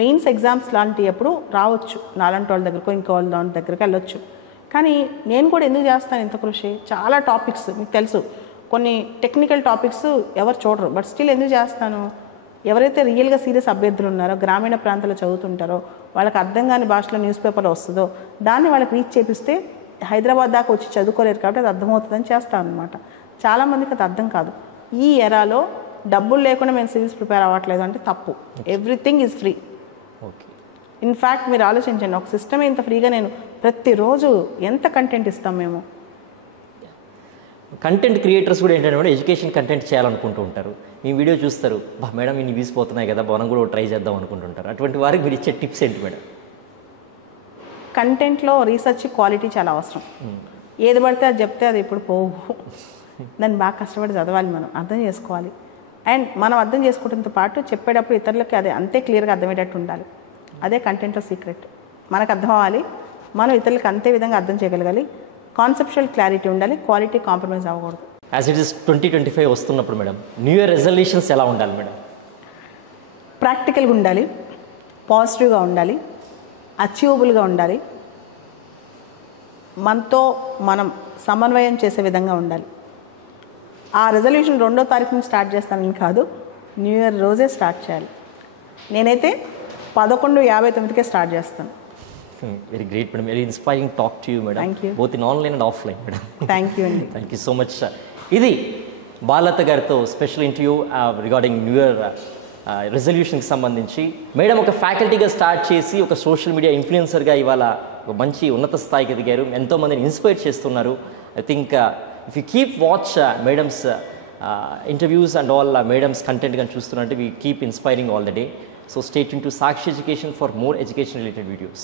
మెయిన్స్ ఎగ్జామ్స్ లాంటివి ఎప్పుడు రావచ్చు, నాలాంటి వాళ్ళ దగ్గరకు ఇంకో వాళ్ళ దగ్గరికి వెళ్ళొచ్చు. కానీ నేను కూడా ఎందుకు చేస్తాను ఇంత కృషి? చాలా టాపిక్స్ మీకు తెలుసు, కొన్ని టెక్నికల్ టాపిక్స్ ఎవరు చూడరు, బట్ స్టిల్ ఎందుకు చేస్తాను? ఎవరైతే రియల్గా సీరియస్ అభ్యర్థులు ఉన్నారో, గ్రామీణ ప్రాంతాల్లో చదువుతుంటారో, వాళ్ళకి అర్థం కాని భాషలో న్యూస్ పేపర్లో వస్తుందో దాన్ని వాళ్ళకి రీచ్ చేపిస్తే హైదరాబాద్ దాకా వచ్చి చదువుకోలేరు కాబట్టి అది అర్థమవుతుందని చేస్తాను అనమాట. చాలామందికి అది అర్థం కాదు. ఈ ఎరాలో డబ్బులు లేకుండా మేము సివిల్స్ ప్రిపేర్ అవ్వట్లేదు అంటే తప్పు. Everything is free. Okay, in fact మీరు ఆలోచించండి, ఒక సిస్టమే ఇంత ఫ్రీగా నేను ప్రతిరోజు ఎంత కంటెంట్ ఇస్తాం మేము. కంటెంట్ క్రియేటర్స్ కూడా ఏంటంటే మేడం ఎడ్యుకేషన్ కంటెంట్ చేయాలనుకుంటూ ఉంటారు. మీ వీడియో చూస్తారు, మేడం ఇన్ని వ్యూస్ పోతున్నాయి కదా, మనం కూడా ట్రై చేద్దాం అనుకుంటుంటారు. అటువంటి వారికి మీరు ఇచ్చే టిప్స్ ఏంటి మేడం? కంటెంట్లో రీసెర్చ్ క్వాలిటీ చాలా అవసరం. ఏది పడితే అది చెప్తే అది ఇప్పుడు పోవు. దాన్ని బాగా కష్టపడి చదవాలి, మనం అర్థం చేసుకోవాలి. అండ్ మనం అర్థం చేసుకోవడంతో పాటు చెప్పేటప్పుడు ఇతరులకి అది అంతే క్లియర్గా అర్థమయ్యేటట్టు ఉండాలి. అదే కంటెంట్లో సీక్రెట్. మనకు అర్థం అవ్వాలి, మనం ఇతరులకు అంతే విధంగా అర్థం చేయగలగాలి. కాన్సెప్చువల్ క్లారిటీ ఉండాలి, క్వాలిటీ కాంప్రమైజ్ అవ్వకూడదు. యాజ్ ఇట్ ఇస్ 2025 వస్తున్నప్పుడు మేడం, న్యూ ఇయర్ రెజల్యూషన్స్ ఎలా ఉండాలి మేడం? ప్రాక్టికల్గా ఉండాలి, పాజిటివ్గా ఉండాలి, అచీవబుల్గా ఉండాలి, మనతో మనం సమన్వయం చేసే విధంగా ఉండాలి. ఆ రెజల్యూషన్ 2వ తారీఖు నుంచి స్టార్ట్ చేస్తానని కాదు, న్యూ ఇయర్ రోజే స్టార్ట్ చేయాలి. నేనైతే 11:59కే స్టార్ట్ చేస్తాను. Very great madam, very inspiring talk to you madam. Thank you. Both in online and offline madam. Thank you అండి. Thank you so much. ఇది బాలత గారితో special interview regarding new year రెజల్యూషన్కి సంబంధించి. మేడం ఒక ఫ్యాకల్టీగా స్టార్ట్ చేసి ఒక social media ఇన్ఫ్లుయెన్సర్గా ఇవాళ ఒక మంచి ఉన్నత స్థాయికి ఎదిగారు. ఎంతోమందిని ఇన్స్పైర్ చేస్తున్నారు. I think if you keep watch madams interviews and all madams content కానీ చూస్తున్నట్టు we keep inspiring all the day. So stay tuned to Sakshi Education for more education related videos.